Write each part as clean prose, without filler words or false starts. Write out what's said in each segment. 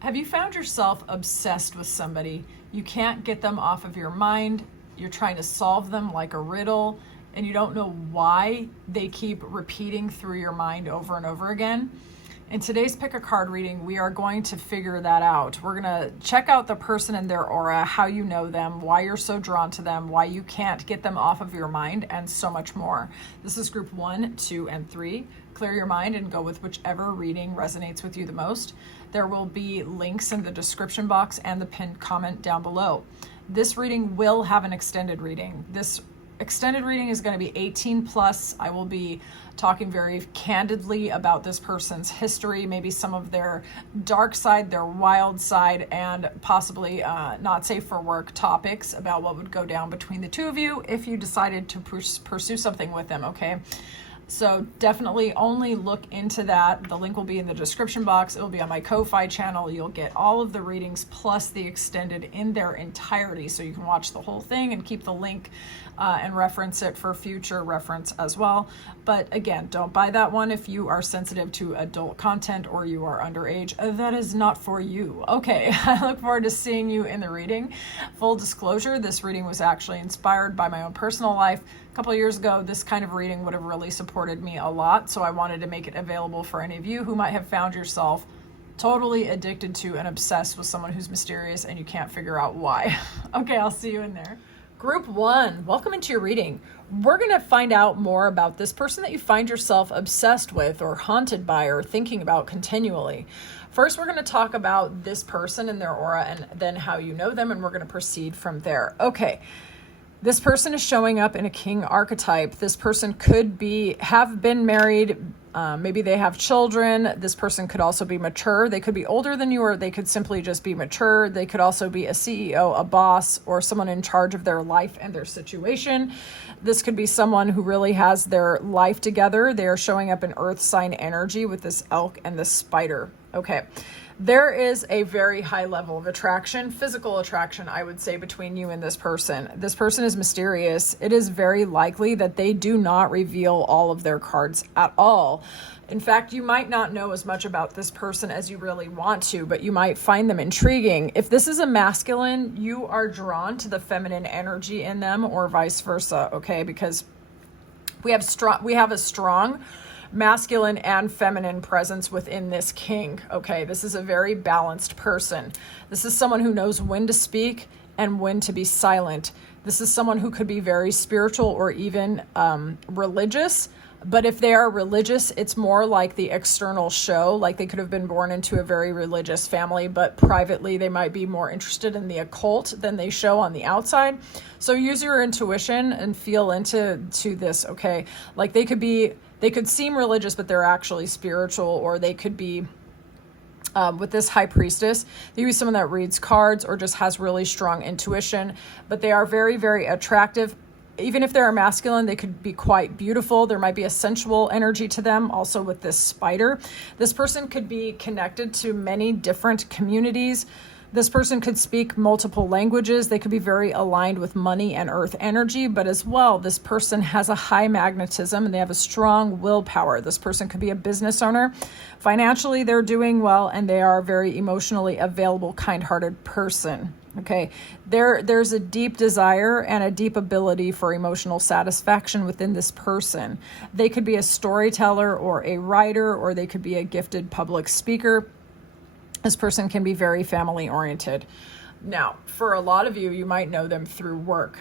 Have you found yourself obsessed with somebody? You can't get them off of your mind. You're trying to solve them like a riddle, and you don't know why they keep repeating through your mind over and over again. In today's Pick a Card reading, we are going to figure that out. We're going to check out the person and their aura, how you know them, why you're so drawn to them, why you can't get them off of your mind, and so much more. This is group 1, 2, and 3. Clear your mind and go with whichever reading resonates with you the most. There will be links in the description box and the pinned comment down below. This reading will have an extended reading. This extended reading is going to be 18 plus. I will be talking very candidly about this person's history, maybe some of their dark side, their wild side, and possibly not safe for work topics about what would go down between the two of you if you decided to pursue something with them, okay? So definitely only look into that. The link will be in the description box. It will be on my Ko-Fi channel. You'll get all of the readings plus the extended in their entirety, so you can watch the whole thing and keep the link and reference it for future reference as well. But again, don't buy that one if you are sensitive to adult content or you are underage. That is not for you. Okay, I look forward to seeing you in the reading. Full disclosure, this reading was actually inspired by my own personal life. A couple of years ago, this kind of reading would have really supported me a lot, so I wanted to make it available for any of you who might have found yourself totally addicted to and obsessed with someone who's mysterious and you can't figure out why. Okay, I'll see you in there. Group 1, welcome into your reading. We're going to find out more about this person that you find yourself obsessed with or haunted by or thinking about continually. First, we're going to talk about this person and their aura and then how you know them, and we're going to proceed from there. Okay. This person is showing up in a king archetype. This person could have been married. Maybe they have children. This person could also be mature. They could be older than you, or they could simply just be mature. They could also be a CEO, a boss, or someone in charge of their life and their situation. This could be someone who really has their life together. They are showing up in earth sign energy with this elk and this spider. Okay. There is a very high level of attraction, physical attraction, I would say, between you and this person. This person is mysterious. It is very likely that they do not reveal all of their cards at all. In fact, you might not know as much about this person as you really want to, but you might find them intriguing. If this is a masculine, you are drawn to the feminine energy in them, or vice versa, okay? Because we have a strong masculine and feminine presence within this king. Okay, this is a very balanced person. This is someone who knows when to speak and when to be silent. This is someone who could be very spiritual or even religious. But if they are religious, it's more like the external show. Like they could have been born into a very religious family, but privately they might be more interested in the occult than they show on the outside. So use your intuition and feel into this, okay? Like they could seem religious, but they're actually spiritual, or they could be, with this high priestess, they be someone that reads cards or just has really strong intuition, but they are very, very attractive. Even if they're masculine, they could be quite beautiful. There might be a sensual energy to them. Also with this spider, this person could be connected to many different communities. This person could speak multiple languages. They could be very aligned with money and earth energy, but as well, this person has a high magnetism and they have a strong willpower. This person could be a business owner. Financially, they're doing well, and they are a very emotionally available, kind-hearted person. Okay, there's a deep desire and a deep ability for emotional satisfaction within this person. They could be a storyteller or a writer, or they could be a gifted public speaker. This person can be very family oriented. Now, for a lot of you, you might know them through work.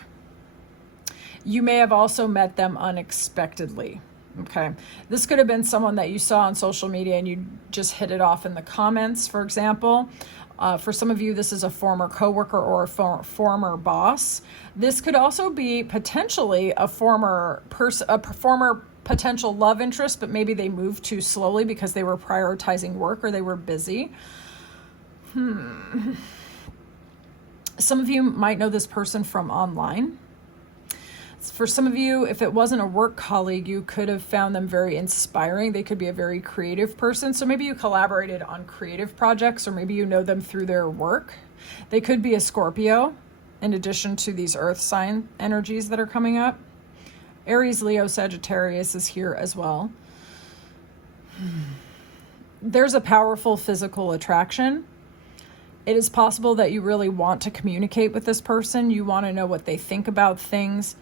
You may have also met them unexpectedly. Okay, this could have been someone that you saw on social media and you just hit it off in the comments, for example. For some of you, this is a former coworker or a former boss. This could also be potentially a former potential love interest, but maybe they moved too slowly because they were prioritizing work or they were busy. Some of you might know this person from online. For some of you, if it wasn't a work colleague, you could have found them very inspiring. They could be a very creative person. So maybe you collaborated on creative projects, or maybe you know them through their work. They could be a Scorpio, in addition to these earth sign energies that are coming up. Aries, Leo, Sagittarius is here as well. There's a powerful physical attraction. It is possible that you really want to communicate with this person. You want to know what they think about things.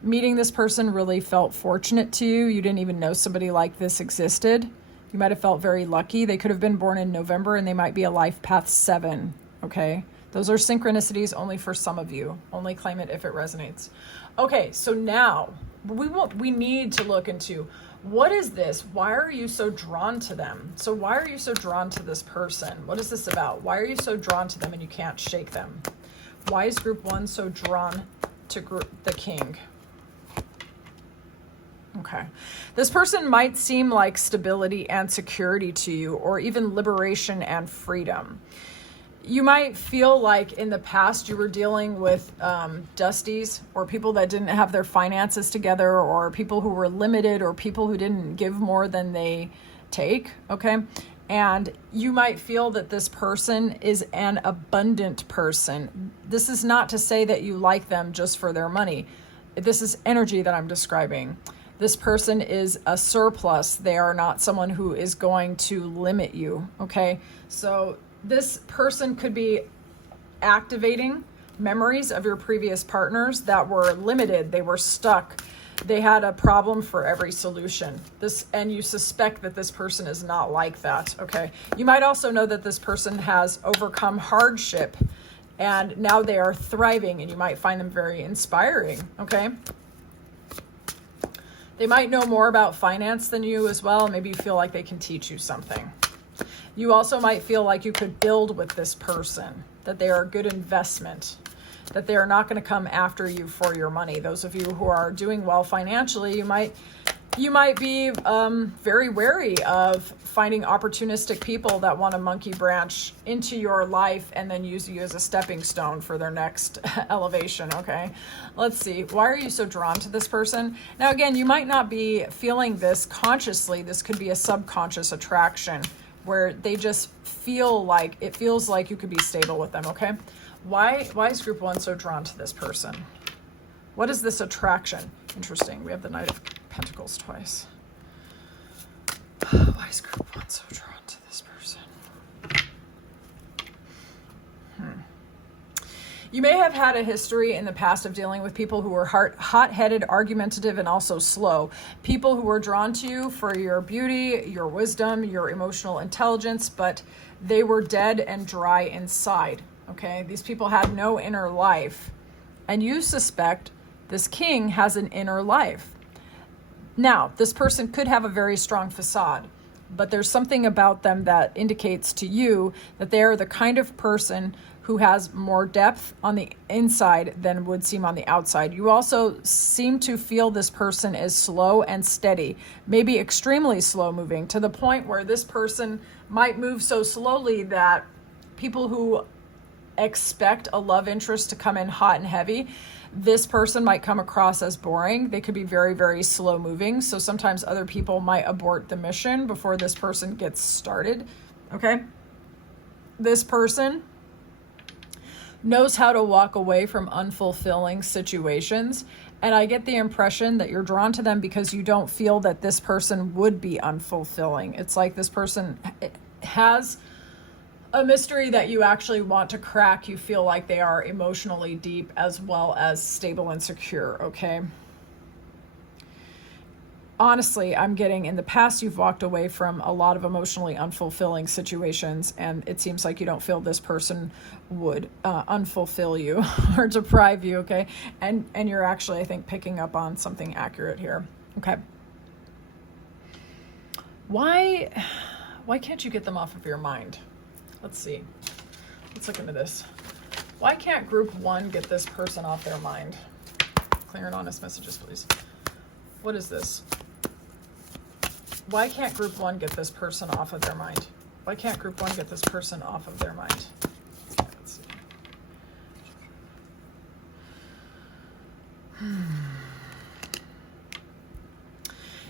Meeting this person really felt fortunate to you. You didn't even know somebody like this existed. You might have felt very lucky. They could have been born in November and they might be a life path 7, okay? Those are synchronicities only for some of you. Only claim it if it resonates. Okay, so now we need to look into, what is this? Why are you so drawn to them? So why are you so drawn to this person? What is this about? Why are you so drawn to them and you can't shake them? Why is group 1 so drawn to the king? Okay. This person might seem like stability and security to you, or even liberation and freedom. You might feel like in the past you were dealing with dusties, or people that didn't have their finances together, or people who were limited, or people who didn't give more than they take, okay? And you might feel that this person is an abundant person. This is not to say that you like them just for their money. This is energy that I'm describing. This person is a surplus. They are not someone who is going to limit you, okay? So this person could be activating memories of your previous partners that were limited. They were stuck. They had a problem for every solution. And you suspect that this person is not like that, okay? You might also know that this person has overcome hardship and now they are thriving, and you might find them very inspiring, okay? They might know more about finance than you as well. Maybe you feel like they can teach you something. You also might feel like you could build with this person, that they are a good investment, that they are not going to come after you for your money. Those of you who are doing well financially, you might be very wary of finding opportunistic people that want to monkey branch into your life and then use you as a stepping stone for their next elevation, okay? Let's see. Why are you so drawn to this person? Now, again, you might not be feeling this consciously. This could be a subconscious attraction where they just feels like you could be stable with them, okay? Why is group 1 so drawn to this person? What is this attraction? Interesting. We have the Knight of Pentacles twice. Why is group 1 so drawn to this person? You may have had a history in the past of dealing with people who were hot-headed, argumentative, and also slow. People who were drawn to you for your beauty, your wisdom, your emotional intelligence, but they were dead and dry inside, okay? These people had no inner life. And you suspect this king has an inner life. Now, this person could have a very strong facade, but there's something about them that indicates to you that they are the kind of person who has more depth on the inside than would seem on the outside. You also seem to feel this person is slow and steady, maybe extremely slow moving, to the point where this person might move so slowly that people who expect a love interest to come in hot and heavy, this person might come across as boring. They could be very, very slow moving. So sometimes other people might abort the mission before this person gets started, okay? This person knows how to walk away from unfulfilling situations. And I get the impression that you're drawn to them because you don't feel that this person would be unfulfilling. It's like this person has a mystery that you actually want to crack. You feel like they are emotionally deep as well as stable and secure, okay? Honestly, I'm getting in the past you've walked away from a lot of emotionally unfulfilling situations, and it seems like you don't feel this person would unfulfill you or deprive you, okay? And you're actually, I think, picking up on something accurate here, okay? Why can't you get them off of your mind? Let's see. Let's look into this. Why can't group 1 get this person off their mind? Clear and honest messages, please. What is this? Why can't group 1 get this person off of their mind? Why can't group 1 get this person off of their mind? Let's see.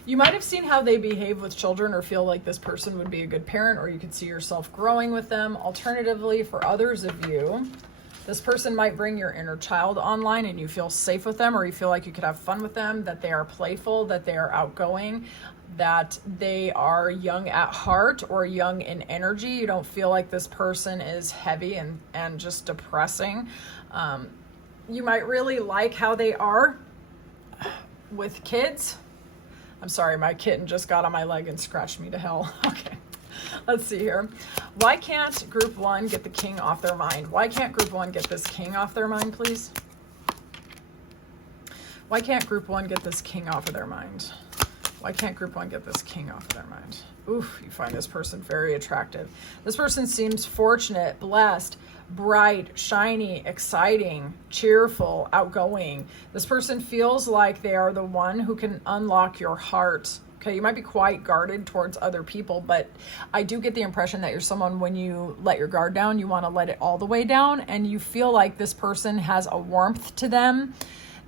You might have seen how they behave with children or feel like this person would be a good parent, or you could see yourself growing with them. Alternatively, for others of you, This person might bring your inner child online and you feel safe with them, or you feel like you could have fun with them, that they are playful, that they are outgoing, that they are young at heart or young in energy. You don't feel like this person is heavy and just depressing. You might really like how they are with kids. I'm sorry, my kitten just got on my leg and scratched me to hell. Okay. Let's see here. Why can't group 1 get the king off their mind? Why can't group 1 get this king off their mind, please? Why can't group 1 get this king off of their mind? Why can't group 1 get this king off of their mind? Oof, you find this person very attractive. This person seems fortunate, blessed, bright, shiny, exciting, cheerful, outgoing. This person feels like they are the one who can unlock your heart. Okay, you might be quite guarded towards other people, but I do get the impression that you're someone, when you let your guard down, you want to let it all the way down, and you feel like this person has a warmth to them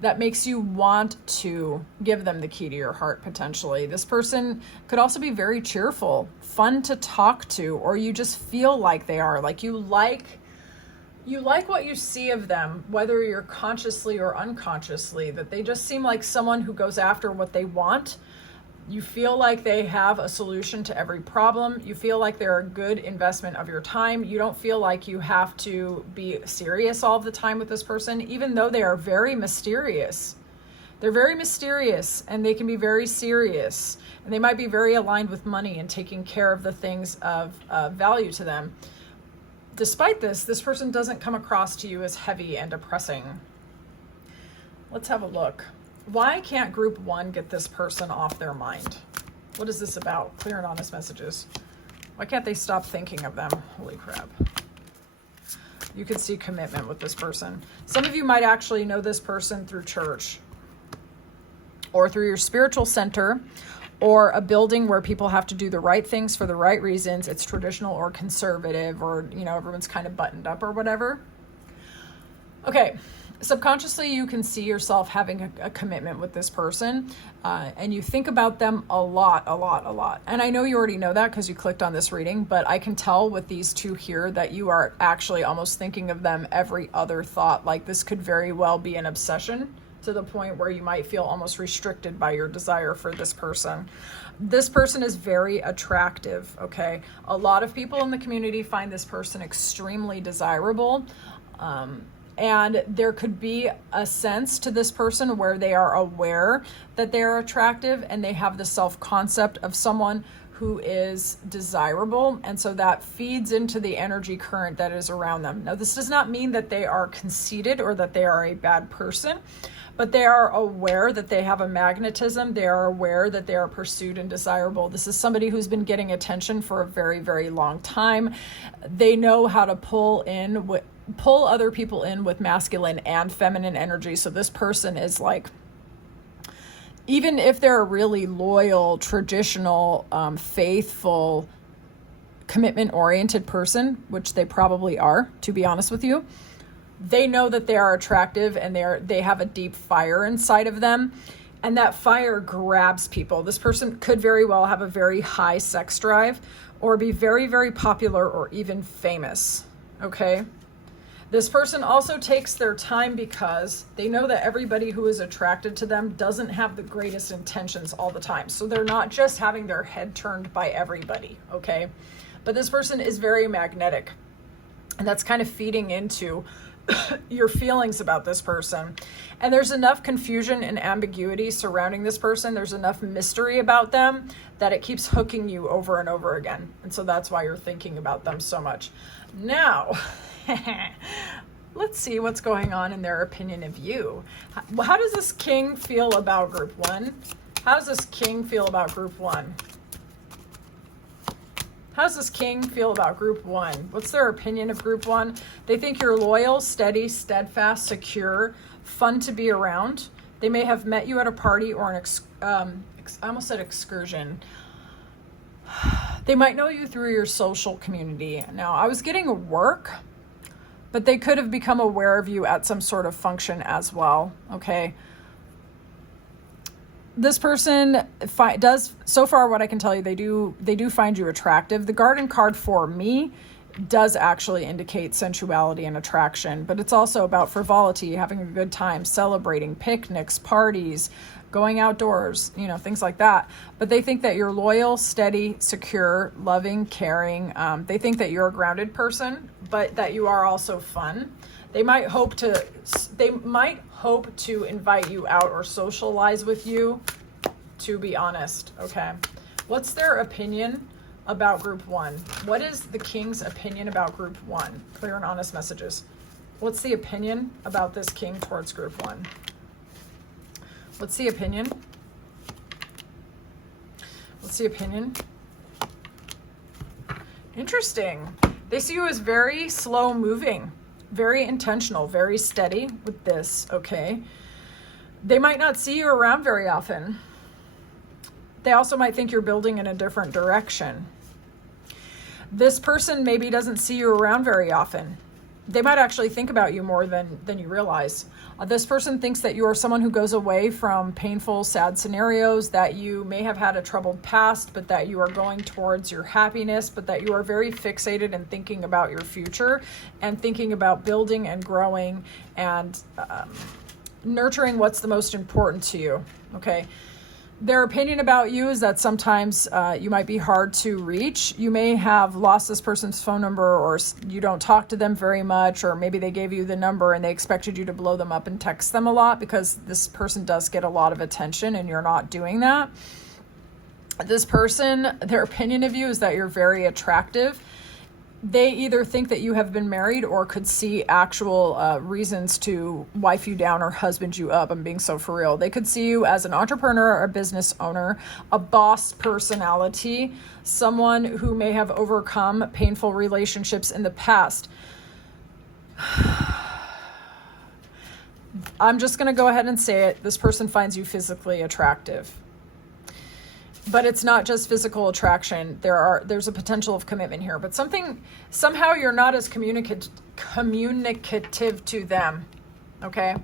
that makes you want to give them the key to your heart, potentially. This person could also be very cheerful, fun to talk to, or you just feel like they are. Like you like what you see of them, whether you're consciously or unconsciously, that they just seem like someone who goes after what they want. You feel like they have a solution to every problem. You feel like they're a good investment of your time. You don't feel like you have to be serious all the time with this person, even though they are very mysterious. They're very mysterious, and they can be very serious. And they might be very aligned with money and taking care of the things of value to them. Despite this person doesn't come across to you as heavy and depressing. Let's have a look. Why can't group 1 get this person off their mind? What is this about? Clear and honest messages. Why can't they stop thinking of them? Holy crap. You can see commitment with this person. Some of you might actually know this person through church, or through your spiritual center, or a building where people have to do the right things for the right reasons. It's traditional or conservative, or, you know, everyone's kind of buttoned up or whatever. Okay. Subconsciously, you can see yourself having a commitment with this person, and you think about them a lot. And I know you already know that because you clicked on this reading, but I can tell with these two here that you are actually almost thinking of them every other thought. Like this could very well be an obsession to the point where you might feel almost restricted by your desire for this person. This person is very attractive, okay? A lot of people in the community find this person extremely desirable. And there could be a sense to this person where they are aware that they're attractive, and they have the self-concept of someone who is desirable. And so that feeds into the energy current that is around them. Now, this does not mean that they are conceited or that they are a bad person, but they are aware that they have a magnetism. They are aware that they are pursued and desirable. This is somebody who's been getting attention for a very, very long time. They know how to pull other people in with masculine and feminine energy. So this person is like, even if they're a really loyal, traditional, faithful, commitment-oriented person, which they probably are, to be honest with you, they know that they are attractive, and they have a deep fire inside of them, and that fire grabs people. This person could very well have a very high sex drive, or be very, very popular, or even famous, okay? This person also takes their time because they know that everybody who is attracted to them doesn't have the greatest intentions all the time. So they're not just having their head turned by everybody, okay? But this person is very magnetic, and that's kind of feeding into your feelings about this person. And there's enough confusion and ambiguity surrounding this person. There's enough mystery about them that it keeps hooking you over and over again. And so that's why you're thinking about them so much. Now, let's see what's going on in their opinion of you. How does this king feel about group 1? How does this king feel about group 1? How does this king feel about group 1? What's their opinion of group 1? They think you're loyal, steady, steadfast, secure, fun to be around. They may have met you at a party or I almost said excursion. They might know you through your social community. Now, I was getting work, but they could have become aware of you at some sort of function as well, okay? This person does, so far what I can tell you, they do find you attractive. The garden card for me does actually indicate sensuality and attraction, but it's also about frivolity, having a good time, celebrating, picnics, parties, going outdoors, things like that. But they think that you're loyal, steady, secure, loving, caring. They think that you're a grounded person, but that you are also fun. They might hope to invite you out or socialize with you, to be honest. Okay. What's their opinion about group 1? What is the king's opinion about group 1? Clear and honest messages. What's the opinion about this king towards group 1? What's the opinion? What's the opinion? Interesting. They see you as very slow moving, very intentional, very steady with this, okay? They might not see you around very often. They also might think you're building in a different direction. This person maybe doesn't see you around very often. They might actually think about you more than you realize. This person thinks that you are someone who goes away from painful, sad scenarios, that you may have had a troubled past, but that you are going towards your happiness, but that you are very fixated in thinking about your future and thinking about building and growing and nurturing what's the most important to you, okay? Their opinion about you is that sometimes you might be hard to reach. You may have lost this person's phone number, or you don't talk to them very much, or maybe they gave you the number and they expected you to blow them up and text them a lot, because this person does get a lot of attention and you're not doing that. This person, their opinion of you is that you're very attractive. They either think that you have been married or could see actual reasons to wife you down or husband you up. I'm being so for real. They could see you as an entrepreneur or a business owner, a boss personality, someone who may have overcome painful relationships in the past. I'm just going to go ahead and say it. This person finds you physically attractive. But it's not just physical attraction. There's a potential of commitment here, but somehow you're not as communicative to them. Okay?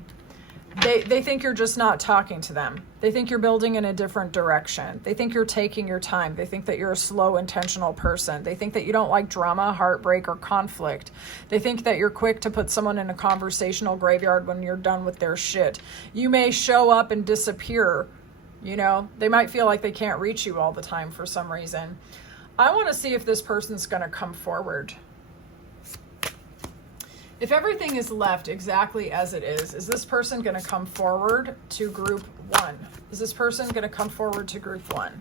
They think you're just not talking to them. They think you're building in a different direction. They think you're taking your time. They think that you're a slow, intentional person. They think that you don't like drama, heartbreak, or conflict. They think that you're quick to put someone in a conversational graveyard when you're done with their shit. You may show up and disappear. They might feel like they can't reach you all the time for some reason. I want to see if this person's going to come forward. If everything is left exactly as it is this person going to come forward to group 1? Is this person going to come forward to group 1?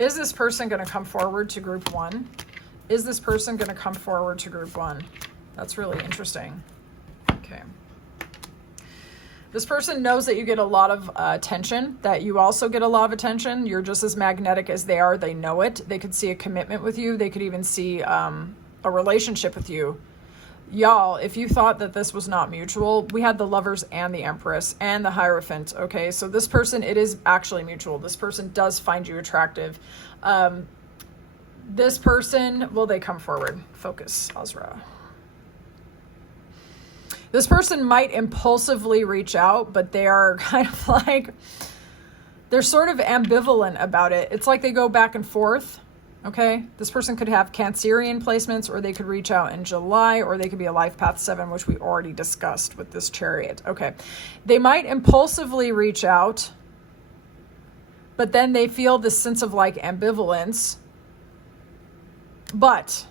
Is this person going to come forward to group 1? Is this person going to come forward to group 1? That's really interesting. Okay. This person knows that you get a lot of attention, that you also get a lot of attention. You're just as magnetic as they are. They know it. They could see a commitment with you. They could even see a relationship with you. Y'all, if you thought that this was not mutual, we had the Lovers and the Empress and the Hierophant, okay? So this person, it is actually mutual. This person does find you attractive. This person, will they come forward? Focus, Ozra. This person might impulsively reach out, but they are kind of like, they're sort of ambivalent about it. It's like they go back and forth, okay? This person could have Cancerian placements, or they could reach out in July, or they could be a life path 7, which we already discussed with this Chariot. Okay. They might impulsively reach out, but then they feel this sense of like ambivalence, but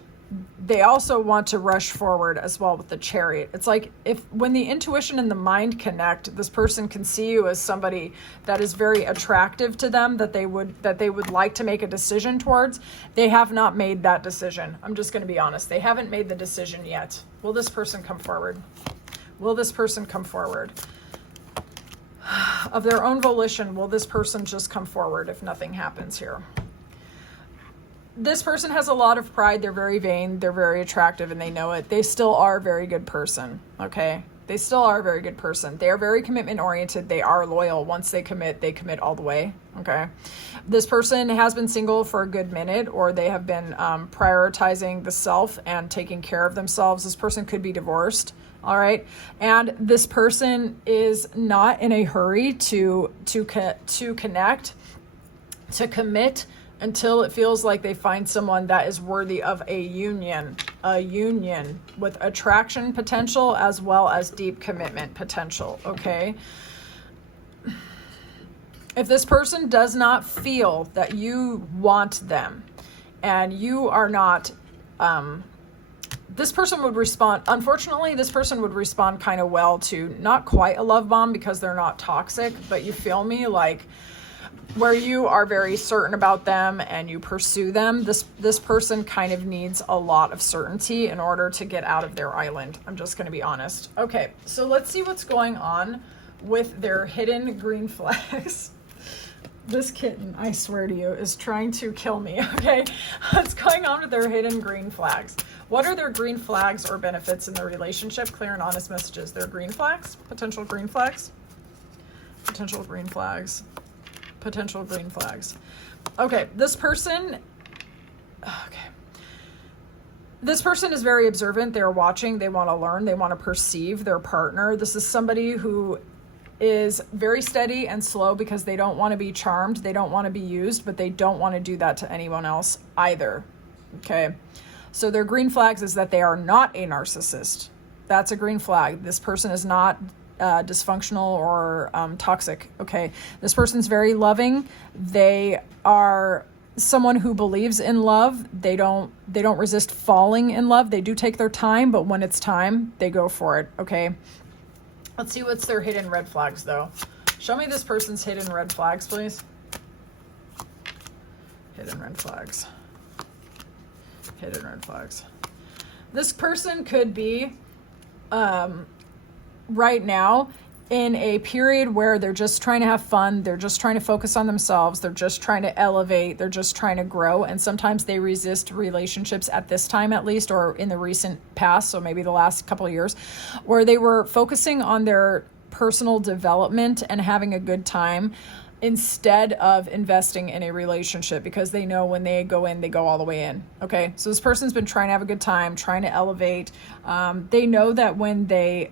they also want to rush forward as well with the Chariot. It's like when the intuition and the mind connect, this person can see you as somebody that is very attractive to them, that they would like to make a decision towards. They have not made that decision. I'm just going to be honest. They haven't made the decision yet. Will this person come forward? Will this person come forward? Of their own volition, will this person just come forward if nothing happens here? This person has a lot of pride. They're very vain. They're very attractive, and they know it. They still are a very good person, okay? They still are a very good person. They are very commitment oriented. They are loyal. Once they commit all the way, okay? This person has been single for a good minute, or they have been prioritizing the self and taking care of themselves. This person could be divorced, all right? And this person is not in a hurry to connect, to commit until it feels like they find someone that is worthy of a union with attraction potential as well as deep commitment potential, okay? If this person does not feel that you want them and you are not, this person would respond, unfortunately, this person would respond kind of well to not quite a love bomb because they're not toxic, but you feel me? Like, where you are very certain about them and you pursue them, this person kind of needs a lot of certainty in order to get out of their island. I'm just going to be honest. Okay, so let's see what's going on with their hidden green flags. This kitten, I swear to you, is trying to kill me, okay? What's going on with their hidden green flags? What are their green flags or benefits in the relationship? Clear and honest messages. Their green flags, potential green flags, potential green flags. Potential green flags. Okay, this person is very observant. They're watching, they want to learn, they want to perceive their partner. This is somebody who is very steady and slow because they don't want to be charmed, they don't want to be used, but they don't want to do that to anyone else either. Okay, so their green flags is that they are not a narcissist. That's a green flag. This person is not dysfunctional or toxic. Okay, this person's very loving. They are someone who believes in love. They don't resist falling in love. They do take their time, but when it's time, they go for it. Okay, let's see what's their hidden red flags though. Show me this person's hidden red flags, please. Hidden red flags. Hidden red flags. This person could be right now in a period where they're just trying to have fun, they're just trying to focus on themselves, they're just trying to elevate, they're just trying to grow, and sometimes they resist relationships at this time at least, or in the recent past, so maybe the last couple of years, where they were focusing on their personal development and having a good time instead of investing in a relationship, because they know when they go in, they go all the way in. Okay, so this person's been trying to have a good time, trying to elevate. They know that when they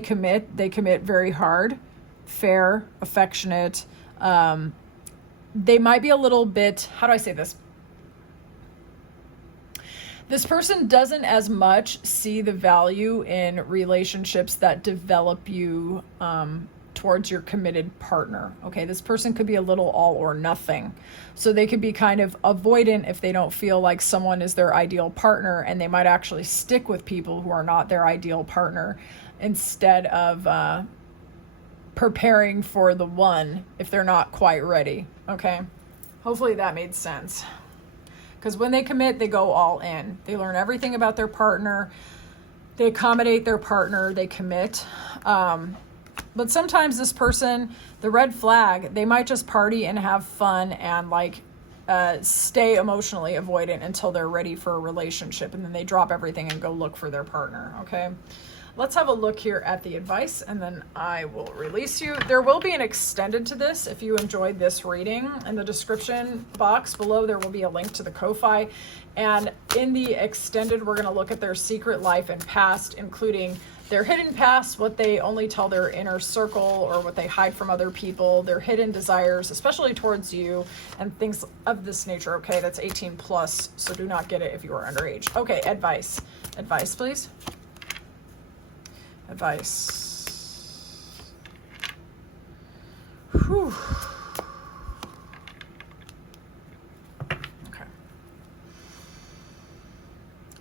commit very hard, fair, affectionate. They might be a little bit, how do I say this? This person doesn't as much see the value in relationships that develop you towards your committed partner. Okay, this person could be a little all or nothing. So they could be kind of avoidant if they don't feel like someone is their ideal partner, and they might actually stick with people who are not their ideal partner instead of preparing for the one if they're not quite ready. Okay, hopefully that made sense. Because when they commit, they go all in. They learn everything about their partner. They accommodate their partner. They commit. But sometimes this person, the red flag, they might just party and have fun and stay emotionally avoidant until they're ready for a relationship. And then they drop everything and go look for their partner. Okay. Let's have a look here at the advice, and then I will release you. There will be an extended to this if you enjoyed this reading. In the description box below, there will be a link to the Ko-Fi. And in the extended, we're going to look at their secret life and past, including their hidden past, what they only tell their inner circle or what they hide from other people, their hidden desires, especially towards you, and things of this nature. Okay, that's 18 plus, so do not get it if you are underage. Okay, advice. Advice, please. Advice. Whew. Okay.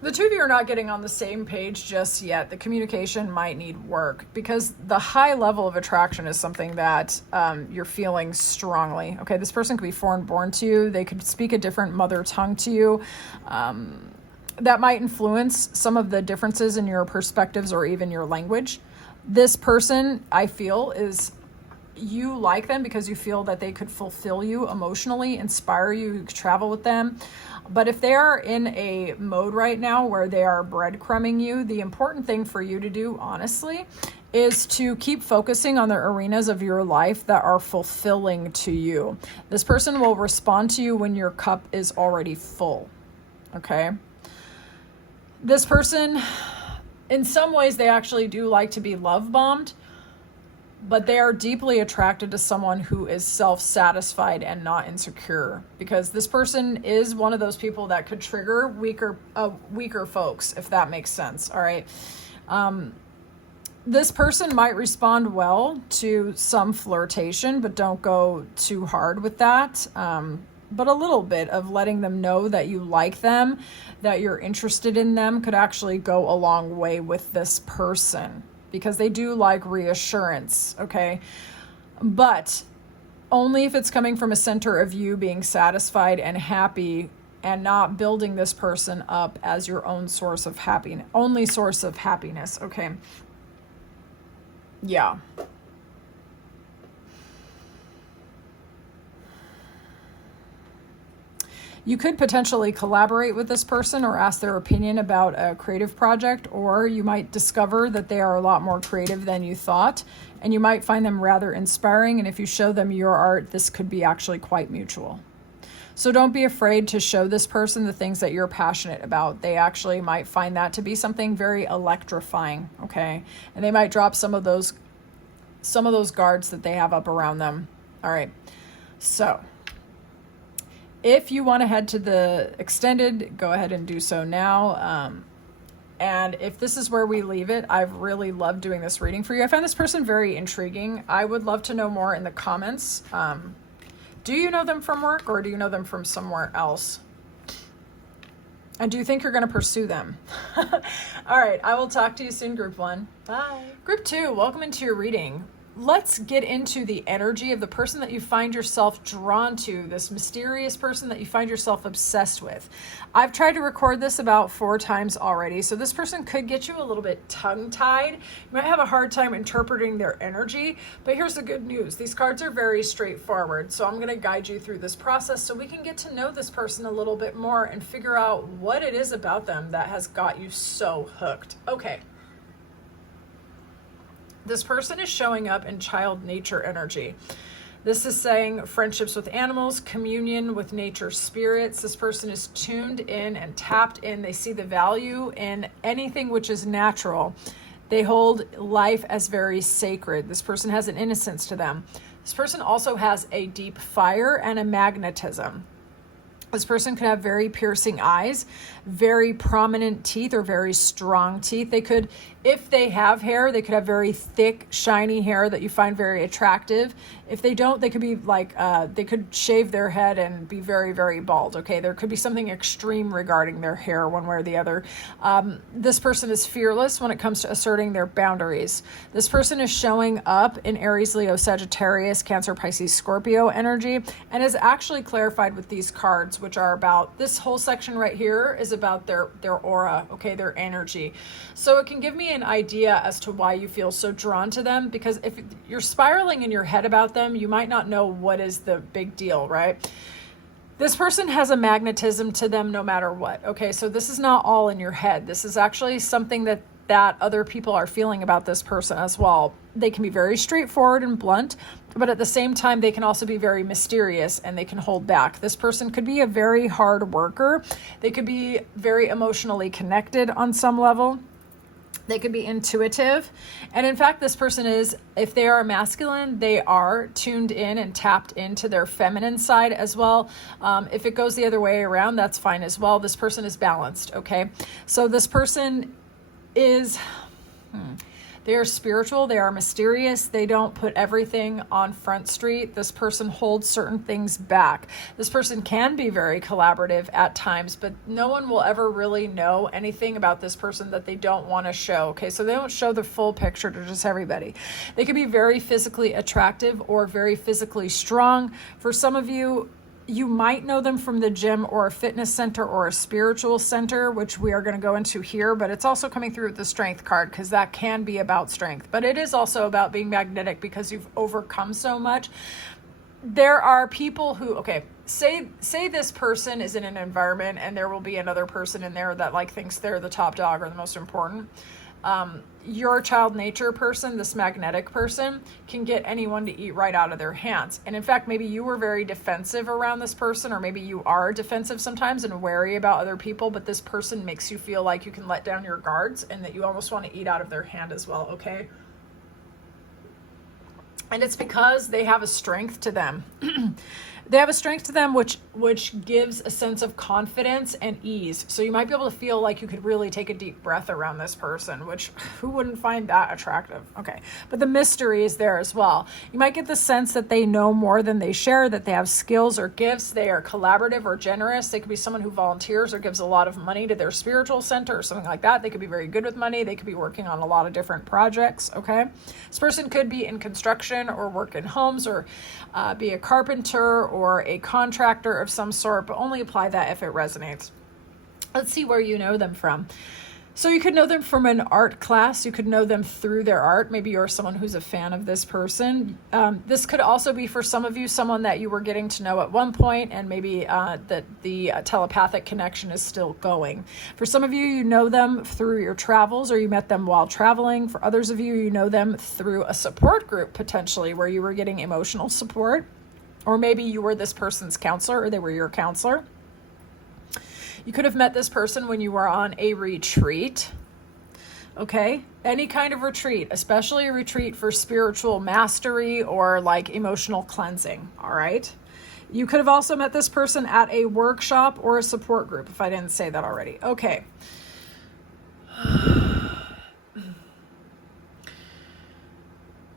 The two of you are not getting on the same page just yet. The communication might need work because the high level of attraction is something that you're feeling strongly. Okay, this person could be foreign born to you. They could speak a different mother tongue to you. That might influence some of the differences in your perspectives or even your language. This person, I feel, is you like them because you feel that they could fulfill you emotionally, inspire you, you could travel with them. But if they are in a mode right now where they are breadcrumbing you, the important thing for you to do, honestly, is to keep focusing on the arenas of your life that are fulfilling to you. This person will respond to you when your cup is already full. Okay? This person, in some ways, they actually do like to be love bombed. But they are deeply attracted to someone who is self-satisfied and not insecure, because this person is one of those people that could trigger weaker folks, if that makes sense. All right. This person might respond well to some flirtation, but don't go too hard with that. But a little bit of letting them know that you like them, that you're interested in them, could actually go a long way with this person, because they do like reassurance, okay? But only if it's coming from a center of you being satisfied and happy, and not building this person up as your own source of happiness, only source of happiness, okay? Yeah. You could potentially collaborate with this person or ask their opinion about a creative project, or you might discover that they are a lot more creative than you thought, and you might find them rather inspiring. And if you show them your art, this could be actually quite mutual. So don't be afraid to show this person the things that you're passionate about. They actually might find that to be something very electrifying, okay? And they might drop some of those guards that they have up around them. All right. So if you want to head to the extended, go ahead and do so now. And if this is where we leave it, I've really loved doing this reading for you. I find this person very intriguing. I would love to know more in the comments. Do you know them from work, or do you know them from somewhere else? And do you think you're going to pursue them? All right. I will talk to you soon, Group 1. Bye. Group 2, welcome into your reading. Let's get into the energy of the person that you find yourself drawn to, this mysterious person that you find yourself obsessed with. I've tried to record this about 4 times already, so this person could get you a little bit tongue-tied. You might have a hard time interpreting their energy, but here's the good news. These cards are very straightforward, so I'm going to guide you through this process so we can get to know this person a little bit more and figure out what it is about them that has got you so hooked. Okay. This person is showing up in child nature energy. This is saying friendships with animals, communion with nature spirits. This person is tuned in and tapped in. They see the value in anything which is natural. They hold life as very sacred. This person has an innocence to them. This person also has a deep fire and a magnetism. This person could have very piercing eyes, very prominent teeth, or very strong teeth. They could, if they have hair, they could have very thick, shiny hair that you find very attractive. If they don't, they could be like, they could shave their head and be very, very bald. Okay, there could be something extreme regarding their hair one way or the other. This person is fearless when it comes to asserting their boundaries. This person is showing up in Aries, Leo, Sagittarius, Cancer, Pisces, Scorpio energy, and is actually clarified with these cards, which are about, this whole section right here is about their aura, okay, their energy. So it can give me an idea as to why you feel so drawn to them, because if you're spiraling in your head about them, you might not know what is the big deal, right? This person has a magnetism to them no matter what, okay? So this is not all in your head. This is actually something that other people are feeling about this person as well. They can be very straightforward and blunt, but at the same time, they can also be very mysterious and they can hold back. This person could be a very hard worker. They could be very emotionally connected on some level. They could be intuitive. And in fact, this person is, if they are masculine, they are tuned in and tapped into their feminine side as well. If it goes the other way around, that's fine as well. This person is balanced, okay? So this person is, they are spiritual, they are mysterious, they don't put everything on Front Street. This person holds certain things back. This person can be very collaborative at times, but no one will ever really know anything about this person that they don't want to show, okay? So they don't show the full picture to just everybody. They could be very physically attractive or very physically strong. For some of you, you might know them from the gym or a fitness center or a spiritual center, which we are going to go into here, but it's also coming through with the strength card because that can be about strength, but it is also about being magnetic because you've overcome so much. There are people who, okay, say this person is in an environment and there will be another person in there that like thinks they're the top dog or the most important. Your child nature person, this magnetic person, can get anyone to eat right out of their hands. And in fact, maybe you were very defensive around this person, or maybe you are defensive sometimes and wary about other people, but this person makes you feel like you can let down your guards and that you almost want to eat out of their hand as well, okay? And it's because they have a strength to them. They have a strength to them which gives a sense of confidence and ease. So you might be able to feel like you could really take a deep breath around this person, which who wouldn't find that attractive? Okay. But the mystery is there as well. You might get the sense that they know more than they share, that they have skills or gifts, they are collaborative or generous. They could be someone who volunteers or gives a lot of money to their spiritual center or something like that. They could be very good with money. They could be working on a lot of different projects. Okay. This person could be in construction or work in homes or be a carpenter or a contractor of some sort, but only apply that if it resonates. Let's see where you know them from. So you could know them from an art class. You could know them through their art. Maybe you're someone who's a fan of this person. This could also be for some of you, someone that you were getting to know at one point, and maybe that the telepathic connection is still going. For some of you, you know them through your travels, or you met them while traveling. For others of you, you know them through a support group, potentially, where you were getting emotional support. Or maybe you were this person's counselor, or they were your counselor. You could have met this person when you were on a retreat. Okay, any kind of retreat, especially a retreat for spiritual mastery or like emotional cleansing. All right. You could have also met this person at a workshop or a support group, if I didn't say that already. Okay.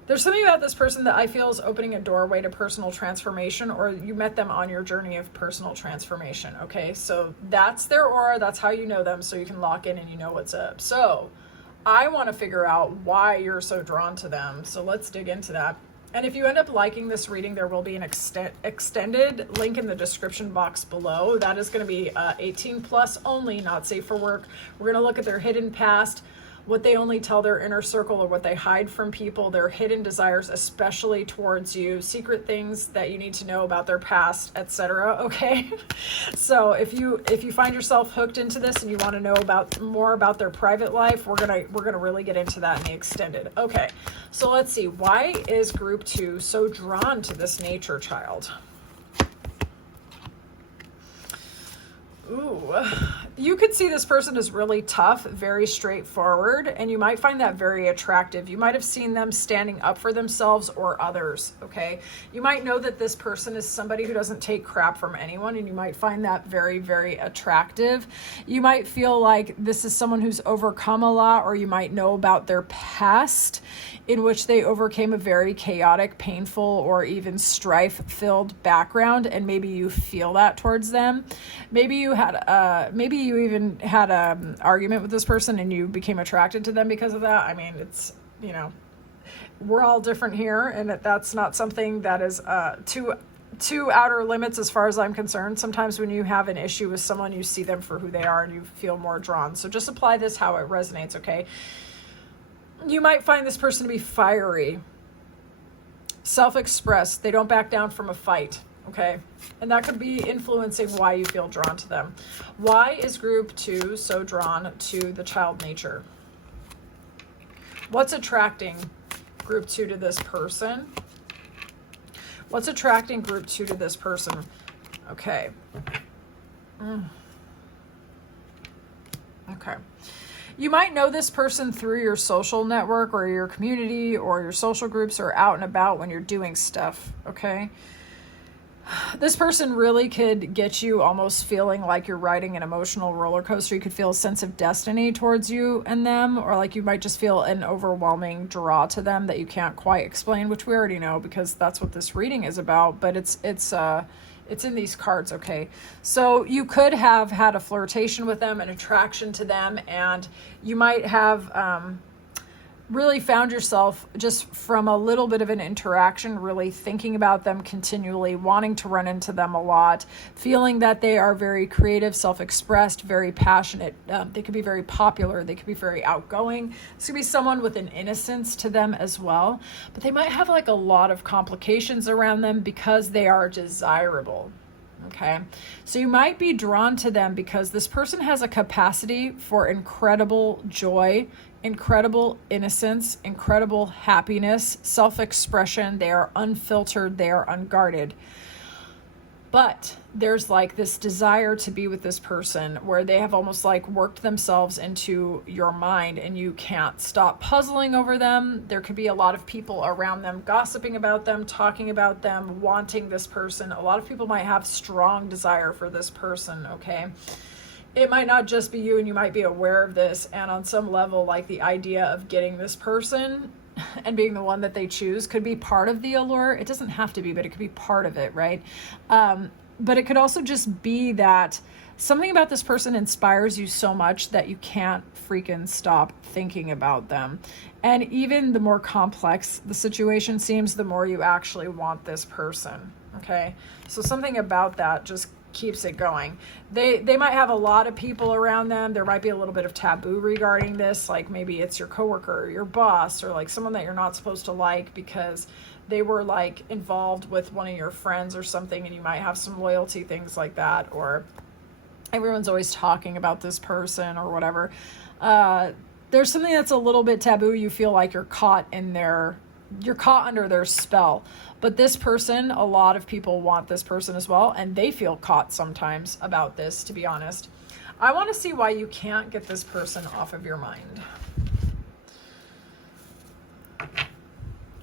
There's something about this person that I feel is opening a doorway to personal transformation, or you met them on your journey of personal transformation. Okay, so that's their aura. That's how you know them, so you can lock in and you know what's up. So I want to figure out why you're so drawn to them. So let's dig into that. And if you end up liking this reading, there will be an extended link in the description box below. That is going to be 18 plus only, not safe for work. We're going to look at their hidden past, what they only tell their inner circle or what they hide from people, their hidden desires, especially towards you, secret things that you need to know about their past, etc. Okay. So if you find yourself hooked into this and you want to know more about their private life, we're gonna really get into that in the extended. Okay. So let's see. Why is group 2 so drawn to this nature child? Ooh, you could see this person is really tough, very straightforward, and you might find that very attractive. You might have seen them standing up for themselves or others, okay? You might know that this person is somebody who doesn't take crap from anyone, and you might find that very, very attractive. You might feel like this is someone who's overcome a lot, or you might know about their past in which they overcame a very chaotic, painful, or even strife-filled background, and maybe you feel that towards them. Maybe you even had an argument with this person and you became attracted to them because of that. I mean, it's, we're all different here, and that's not something that is too outer limits as far as I'm concerned. Sometimes when you have an issue with someone, you see them for who they are and you feel more drawn. So just apply this how it resonates, okay? You might find this person to be fiery, self-expressed. They don't back down from a fight, okay? And that could be influencing why you feel drawn to them. Why is group 2 so drawn to the child nature? What's attracting group 2 to this person? What's attracting group 2 to this person? Okay. Okay. You might know this person through your social network or your community or your social groups or out and about when you're doing stuff, okay? This person really could get you almost feeling like you're riding an emotional roller coaster. You could feel a sense of destiny towards you and them, or like you might just feel an overwhelming draw to them that you can't quite explain, which we already know because that's what this reading is about, but it's in these cards, okay? So you could have had a flirtation with them, an attraction to them, and you might have really found yourself just from a little bit of an interaction, really thinking about them continually, wanting to run into them a lot, feeling that they are very creative, self-expressed, very passionate. They could be very popular. They could be very outgoing. This could be someone with an innocence to them as well, but they might have like a lot of complications around them because they are desirable. Okay, so you might be drawn to them because this person has a capacity for incredible joy, incredible innocence, incredible happiness, self-expression. They are unfiltered, they are unguarded. But there's like this desire to be with this person where they have almost like worked themselves into your mind and you can't stop puzzling over them. There could be a lot of people around them gossiping about them, talking about them, wanting this person. A lot of people might have strong desire for this person, okay? It might not just be you, and you might be aware of this. And on some level, like the idea of getting this person and being the one that they choose could be part of the allure. It doesn't have to be, but it could be part of it, right? But it could also just be that something about this person inspires you so much that you can't freaking stop thinking about them. And even the more complex the situation seems, the more you actually want this person, okay? So something about that just keeps it going. They might have a lot of people around them. There might be a little bit of taboo regarding this, like maybe it's your coworker or your boss or like someone that you're not supposed to like because they were like involved with one of your friends or something, and you might have some loyalty, things like that, or everyone's always talking about this person or whatever. There's something that's a little bit taboo. You feel like you're caught under their spell. But this person, a lot of people want this person as well, and they feel caught sometimes about this, to be honest. I want to see why you can't get this person off of your mind.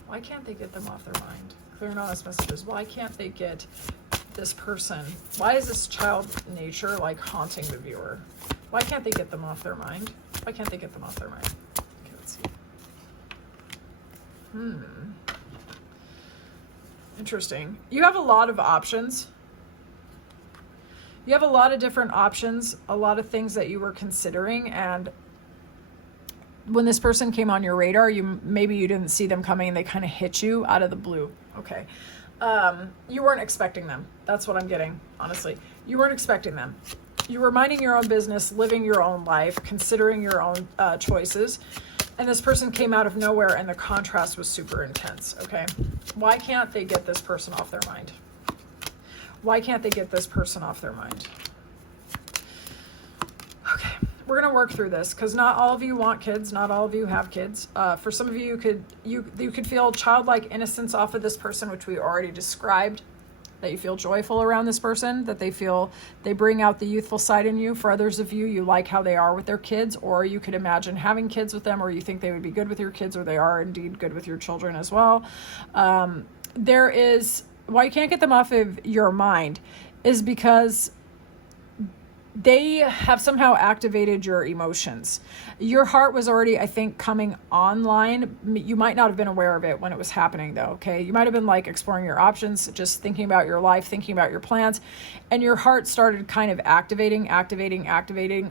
Why can't they get them off their mind? Clear and honest messages. Why can't they get this person? Why is this child nature like haunting the viewer? Why can't they get them off their mind? Why can't they get them off their mind? Okay, let's see. Interesting. You have a lot of options. You have a lot of different options, a lot of things that you were considering, and when this person came on your radar, maybe you didn't see them coming and they kind of hit you out of the blue. Okay. You weren't expecting them. That's what I'm getting, honestly. You weren't expecting them. You were minding your own business, living your own life, considering your own choices. And this person came out of nowhere and the contrast was super intense, okay? Why can't they get this person off their mind? Why can't they get this person off their mind? Okay, we're gonna work through this because not all of you want kids, not all of you have kids. For some of you, you could feel childlike innocence off of this person, which we already described. That you feel joyful around this person, that they bring out the youthful side in you. For others of you, you like how they are with their kids, or you could imagine having kids with them, or you think they would be good with your kids, or they are indeed good with your children as well. Why you can't get them off of your mind is because they have somehow activated your emotions. Your heart was already, I think, coming online. You might not have been aware of it when it was happening though, okay? You might have been like exploring your options, just thinking about your life, thinking about your plans, and your heart started kind of activating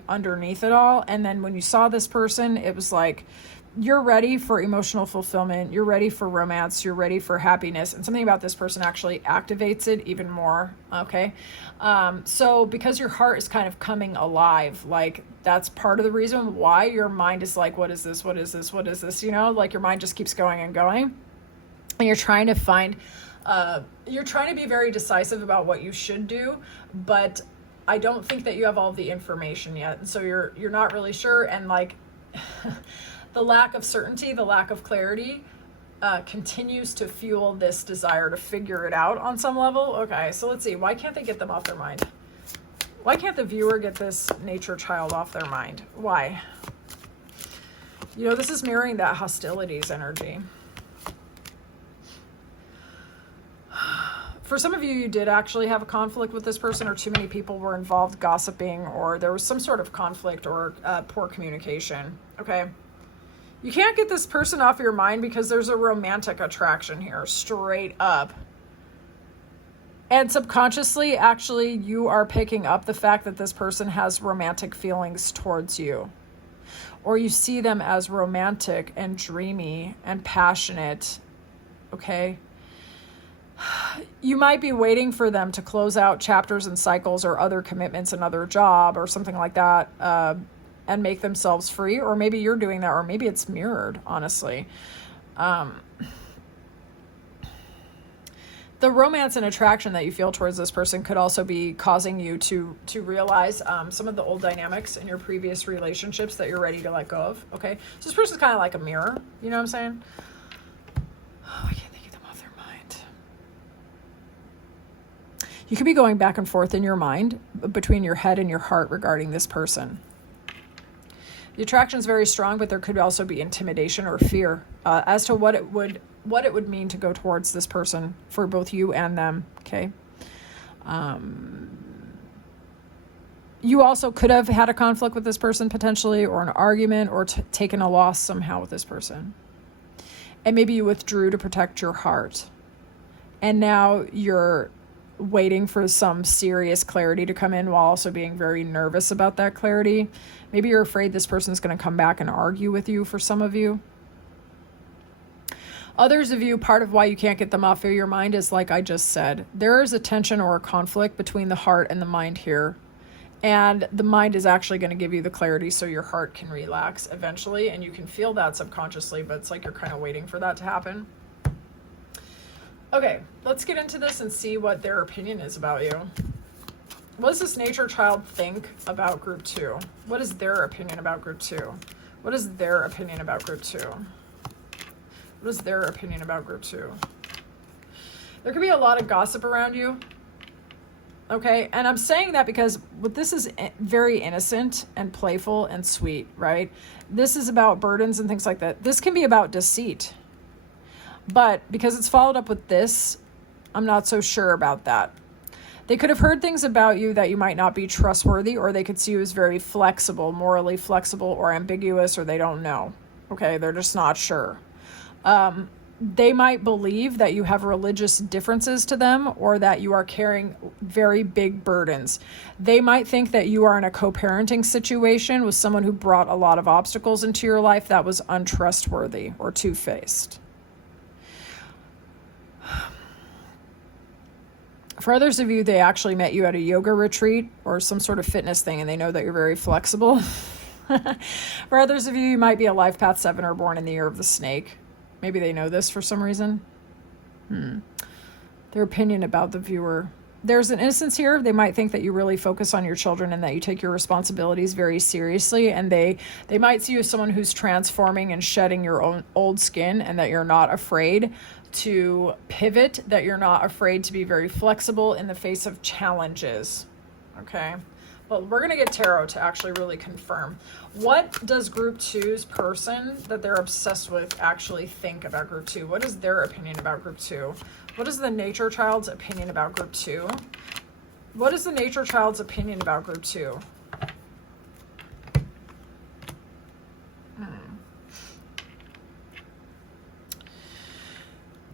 underneath it all. And then when you saw this person, it was like, you're ready for emotional fulfillment, you're ready for romance, you're ready for happiness, and something about this person actually activates it even more, okay? So because your heart is kind of coming alive, like that's part of the reason why your mind is like, what is this, you know, like your mind just keeps going and going, and you're trying to find, you're trying to be very decisive about what you should do, but I don't think that you have all the information yet, and so you're not really sure, and like the lack of certainty, the lack of clarity continues to fuel this desire to figure it out on some level. Okay, so let's see. Why can't they get them off their mind? Why can't the viewer get this nature child off their mind? Why? You know, this is mirroring that hostilities energy. For some of you, you did actually have a conflict with this person, or too many people were involved gossiping, or there was some sort of conflict or poor communication. Okay. You can't get this person off your mind because there's a romantic attraction here, straight up. And subconsciously, actually, you are picking up the fact that this person has romantic feelings towards you. Or you see them as romantic and dreamy and passionate, okay? You might be waiting for them to close out chapters and cycles or other commitments, another job or something like that, and make themselves free, or maybe you're doing that, or maybe it's mirrored, honestly. The romance and attraction that you feel towards this person could also be causing you to realize some of the old dynamics in your previous relationships that you're ready to let go of, okay? So this person's kind of like a mirror, you know what I'm saying? Oh, I can't think of them off their mind. You could be going back and forth in your mind between your head and your heart regarding this person. The attraction is very strong, but there could also be intimidation or fear as to what it would mean to go towards this person for both you and them. Okay. You also could have had a conflict with this person potentially, or an argument, or taken a loss somehow with this person. And maybe you withdrew to protect your heart. And now you're waiting for some serious clarity to come in while also being very nervous about that clarity. Maybe you're afraid this person's going to come back and argue with you for some of you. Others of you, part of why you can't get them off of your mind is, like I just said, there is a tension or a conflict between the heart and the mind here. And the mind is actually going to give you the clarity so your heart can relax eventually. And you can feel that subconsciously, but it's like you're kind of waiting for that to happen. Okay, let's get into this and see what their opinion is about you. What does this nature child think about group 2? What is their opinion about group 2? What is their opinion about group 2? What is their opinion about group 2? There could be a lot of gossip around you. Okay, and I'm saying that because this is very innocent and playful and sweet, right? This is about burdens and things like that. This can be about deceit. But because it's followed up with this, I'm not so sure about that. They could have heard things about you that you might not be trustworthy, or they could see you as very flexible, morally flexible, or ambiguous, or they don't know. Okay, they're just not sure. They might believe that you have religious differences to them, or that you are carrying very big burdens. They might think that you are in a co-parenting situation with someone who brought a lot of obstacles into your life that was untrustworthy or two-faced. For others of you, they actually met you at a yoga retreat or some sort of fitness thing, and they know that you're very flexible. For others of you, you might be a life path 7 or born in the year of the snake. Maybe they know this for some reason. Their opinion about the viewer. There's an instance here. They might think that you really focus on your children and that you take your responsibilities very seriously. And they might see you as someone who's transforming and shedding your own old skin, and that you're not afraid to pivot, that you're not afraid to be very flexible in the face of challenges. Okay. But we're going to get tarot to actually really confirm. What does group 2's person that they're obsessed with actually think about group 2? What is their opinion about group 2? What is the nature child's opinion about group 2? What is the nature child's opinion about group 2?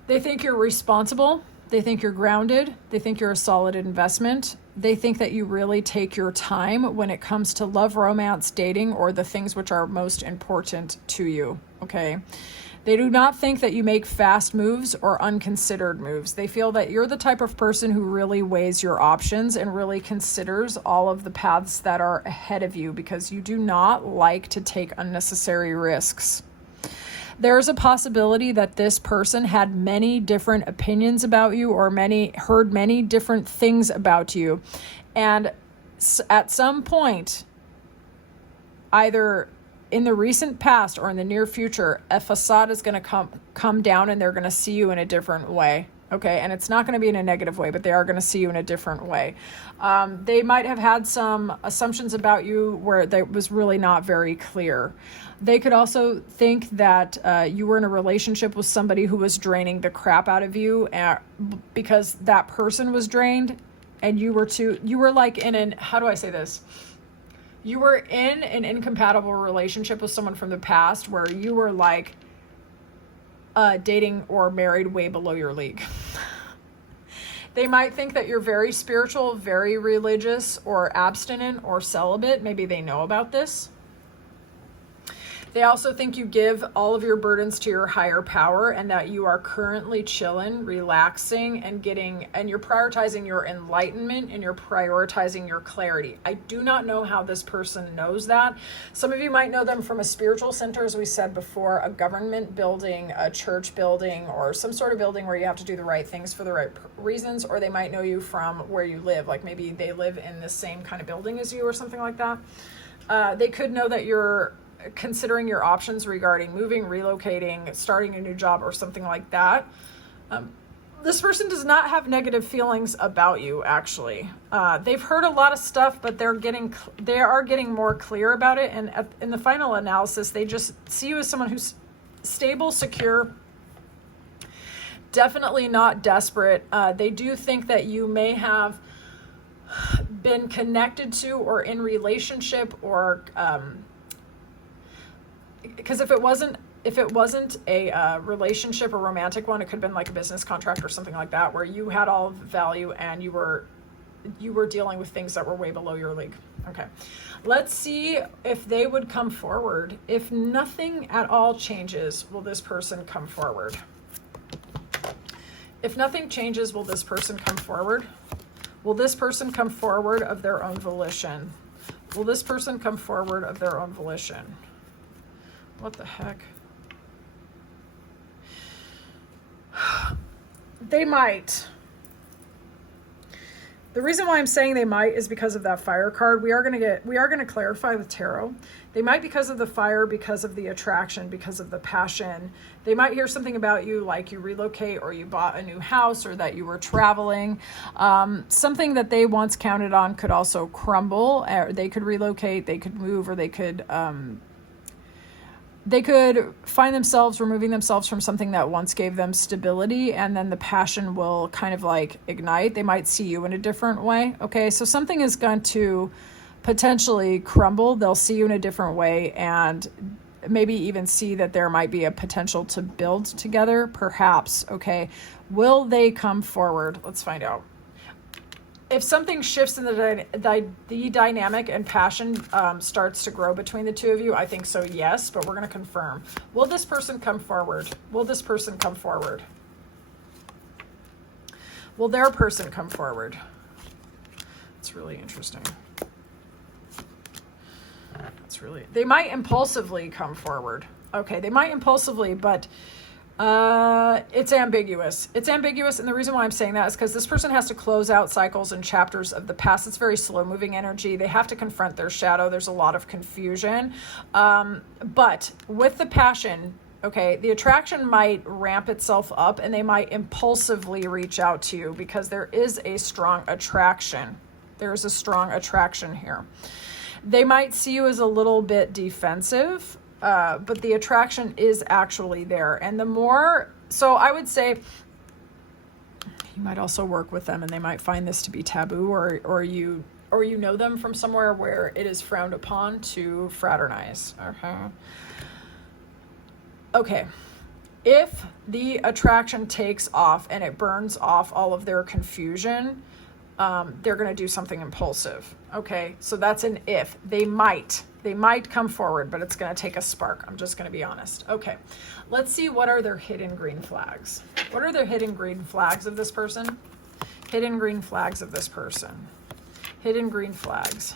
They think you're responsible. They think you're grounded. They think you're a solid investment. They think that you really take your time when it comes to love, romance, dating, or the things which are most important to you, okay? They do not think that you make fast moves or unconsidered moves. They feel that you're the type of person who really weighs your options and really considers all of the paths that are ahead of you, because you do not like to take unnecessary risks. There's a possibility that this person had many different opinions about you, or heard many different things about you. And at some point, either in the recent past or in the near future, a facade is going to come down, and they're going to see you in a different way. Okay, and it's not going to be in a negative way, but they are going to see you in a different way. They might have had some assumptions about you where that was really not very clear. They could also think that you were in a relationship with somebody who was draining the crap out of you because that person was drained, and you were like in an, how do I say this? You were in an incompatible relationship with someone from the past where you were like dating or married way below your league. They might think that you're very spiritual, very religious, or abstinent, or celibate. Maybe they know about this. They also think you give all of your burdens to your higher power, and that you are currently chilling, relaxing, and you're prioritizing your enlightenment, and you're prioritizing your clarity. I do not know how this person knows that. Some of you might know them from a spiritual center, as we said before, a government building, a church building, or some sort of building where you have to do the right things for the right reasons, or they might know you from where you live. Like maybe they live in the same kind of building as you or something like that. They could know that you're considering your options regarding moving, relocating, starting a new job, or something like that. This person does not have negative feelings about you, actually. They've heard a lot of stuff, but they are getting more clear about it. And in the final analysis, they just see you as someone who's stable, secure, definitely not desperate. They do think that you may have been connected to or in relationship, or because if it wasn't a relationship or romantic one, it could have been like a business contract or something like that, where you had all of the value and you were dealing with things that were way below your league. Okay, let's see if they would come forward. If nothing at all changes, will this person come forward? If nothing changes, will this person come forward? Will this person come forward of their own volition? Will this person come forward of their own volition? What the heck? They might. The reason why I'm saying they might is because of that fire card. We are going to clarify with tarot. They might because of the fire, because of the attraction, because of the passion. They might hear something about you, like you relocate or you bought a new house or that you were traveling. Something that they once counted on could also crumble. They could relocate, they could move, or they could find themselves removing themselves from something that once gave them stability, and then the passion will kind of like ignite. They might see you in a different way. Okay, so something is going to potentially crumble. They'll see you in a different way, and maybe even see that there might be a potential to build together, perhaps. Okay, will they come forward? Let's find out. If something shifts in the dynamic and passion starts to grow between the two of you, I think so, yes, but we're going to confirm. Will this person come forward? Will this person come forward? Will their person come forward? It's really interesting. They might impulsively come forward. Okay, they might impulsively, but it's ambiguous. It's ambiguous, and the reason why I'm saying that is because this person has to close out cycles and chapters of the past. It's very slow-moving energy. They have to confront their shadow. There's a lot of confusion. But with the passion, okay, the attraction might ramp itself up, and they might impulsively reach out to you because there is a strong attraction. There is a strong attraction here. They might see you as a little bit defensive, but the attraction is actually there. And the more, so I would say you might also work with them and they might find this to be taboo, or you know them from somewhere where it is frowned upon to fraternize. Okay. If the attraction takes off and it burns off all of their confusion, they're going to do something impulsive. Okay, so that's an if. They might come forward, but it's going to take a spark. I'm just going to be honest. Okay, let's see, what are their hidden green flags? What are the hidden green flags of this person? Hidden green flags of this person. Hidden green flags.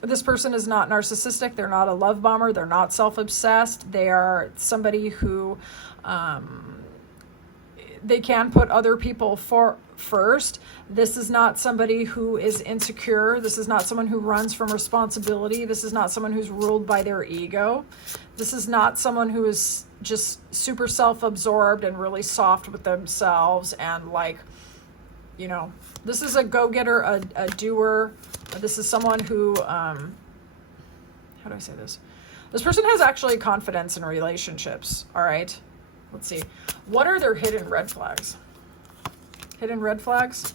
This person is not narcissistic. They're not a love bomber. They're not self-obsessed. They are somebody who they can put other people first. This is not somebody who is insecure. This is not someone who runs from responsibility. This is not someone who's ruled by their ego. This is not someone who is just super self-absorbed and really soft with themselves and like, you know, this is a go-getter, a doer. This is someone who, how do I say this? This person has actually confidence in relationships, all right? Let's see. What are their hidden red flags? Hidden red flags?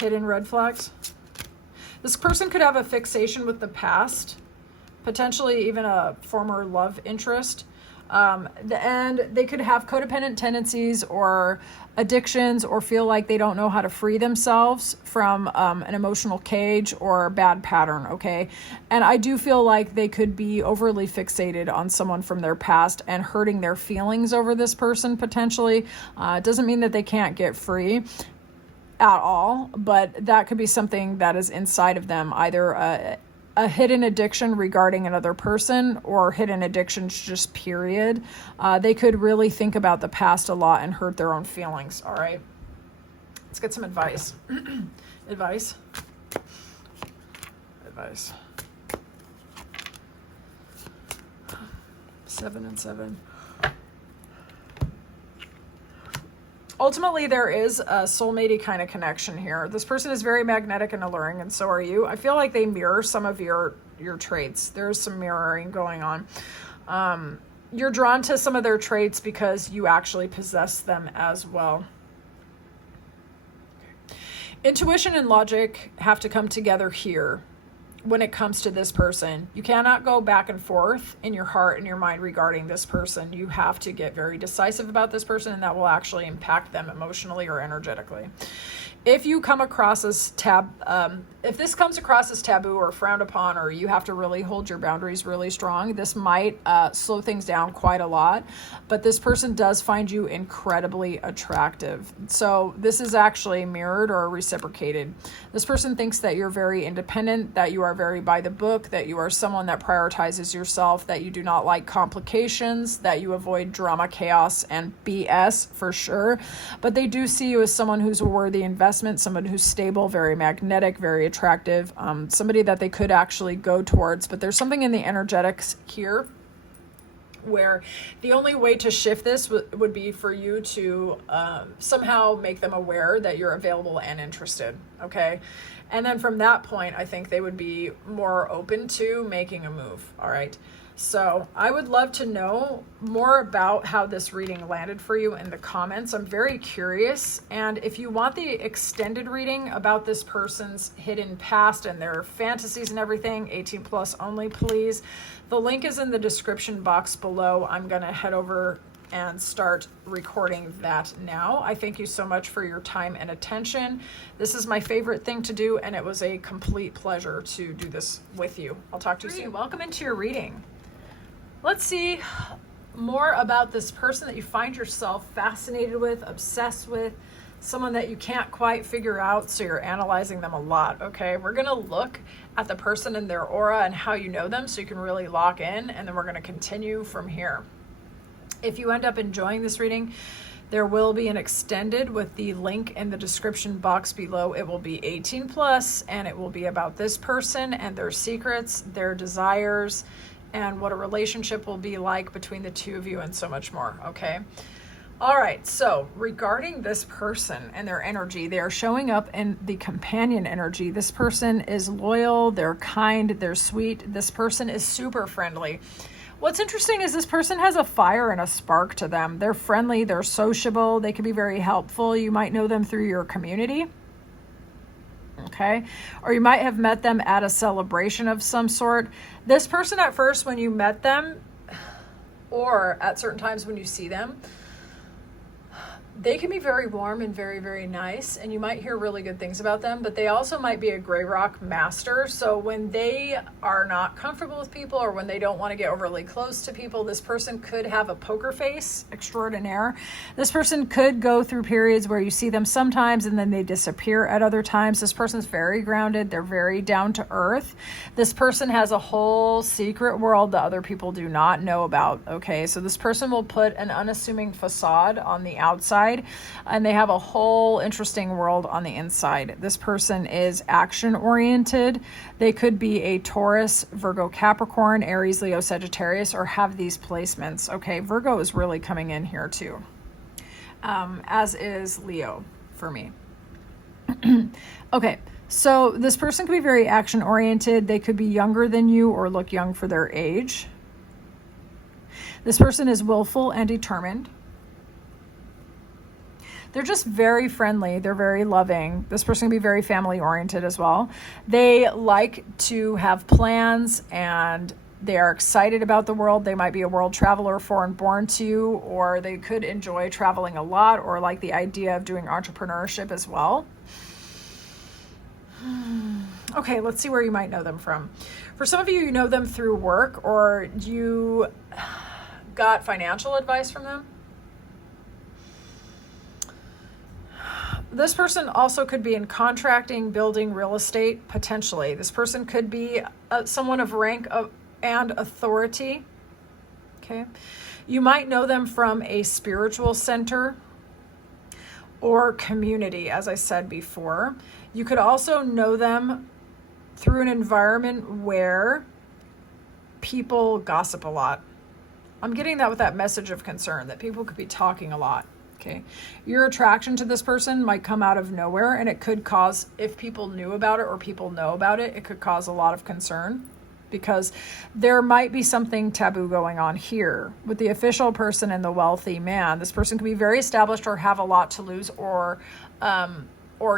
Hidden red flags? This person could have a fixation with the past, potentially even a former love interest. And they could have codependent tendencies or addictions, or feel like they don't know how to free themselves from an emotional cage or bad pattern, okay? And I do feel like they could be overly fixated on someone from their past and hurting their feelings over this person potentially. It doesn't mean that they can't get free at all, but that could be something that is inside of them, either a hidden addiction regarding another person or hidden addictions just period. They could really think about the past a lot and hurt their own feelings. All right, let's get some advice. Advice. 7 and 7. Ultimately, there is a soulmate-y kind of connection here. This person is very magnetic and alluring, and so are you. I feel like they mirror some of your traits. There's some mirroring going on. You're drawn to some of their traits because you actually possess them as well. Intuition and logic have to come together here when it comes to this person. You cannot go back and forth in your heart and your mind regarding this person. You have to get very decisive about this person, and that will actually impact them emotionally or energetically. If you come across as if this comes across as taboo or frowned upon, or you have to really hold your boundaries really strong, this might slow things down quite a lot. But this person does find you incredibly attractive. So this is actually mirrored or reciprocated. This person thinks that you're very independent, that you are very by the book, that you are someone that prioritizes yourself, that you do not like complications, that you avoid drama, chaos, and BS for sure. But they do see you as someone who's a worthy investment, someone who's stable, very magnetic, very attractive, somebody that they could actually go towards. But there's something in the energetics here where the only way to shift this would be for you to somehow make them aware that you're available and interested, okay? And then from that point, I think they would be more open to making a move, all right? So I would love to know more about how this reading landed for you in the comments. I'm very curious. And if you want the extended reading about this person's hidden past and their fantasies and everything, 18 plus only, please. The link is in the description box below. I'm going to head over and start recording that now. I thank you so much for your time and attention. This is my favorite thing to do, and it was a complete pleasure to do this with you. I'll talk to you soon. Welcome into your reading. Let's see more about this person that you find yourself fascinated with, obsessed with, someone that you can't quite figure out, so you're analyzing them a lot, okay? We're gonna look at the person and their aura and how you know them so you can really lock in, and then we're gonna continue from here. If you end up enjoying this reading, there will be an extended with the link in the description box below. It will be 18 plus, and it will be about this person and their secrets, their desires, and what a relationship will be like between the two of you, and so much more, okay? All right, so regarding this person and their energy, they are showing up in the companion energy. This person is loyal, they're kind, they're sweet. This person is super friendly. What's interesting is this person has a fire and a spark to them. They're friendly, they're sociable, they can be very helpful. You might know them through your community. Okay, or you might have met them at a celebration of some sort. This person at first, when you met them, or at certain times when you see them, they can be very warm and very, very nice, and you might hear really good things about them, but they also might be a gray rock master. So when they are not comfortable with people, or when they don't want to get overly close to people, this person could have a poker face extraordinaire. This person could go through periods where you see them sometimes and then they disappear at other times. This person's very grounded. They're very down to earth. This person has a whole secret world that other people do not know about. Okay, so this person will put an unassuming facade on the outside, and they have a whole interesting world on the inside. This person is action oriented. They could be a Taurus, Virgo, Capricorn, Aries, Leo, Sagittarius, or have these placements. Okay, Virgo is really coming in here too, as is Leo for me. Okay, so this person could be very action oriented. They could be younger than you or look young for their age. This person is willful and determined. They're just very friendly. They're very loving. This person can be very family oriented as well. They like to have plans, and they are excited about the world. They might be a world traveler, foreign born to you, or they could enjoy traveling a lot, or like the idea of doing entrepreneurship as well. Okay, let's see where you might know them from. For some of you, you know them through work, or you got financial advice from them. This person also could be in contracting, building, real estate, potentially. This person could be someone of rank and authority. Okay. You might know them from a spiritual center or community, as I said before. You could also know them through an environment where people gossip a lot. I'm getting that with that message of concern, that people could be talking a lot. Okay. Your attraction to this person might come out of nowhere, and it could cause, if people knew about it or people know about it, it could cause a lot of concern, because there might be something taboo going on here. With the official person and the wealthy man, this person could be very established or have a lot to lose, or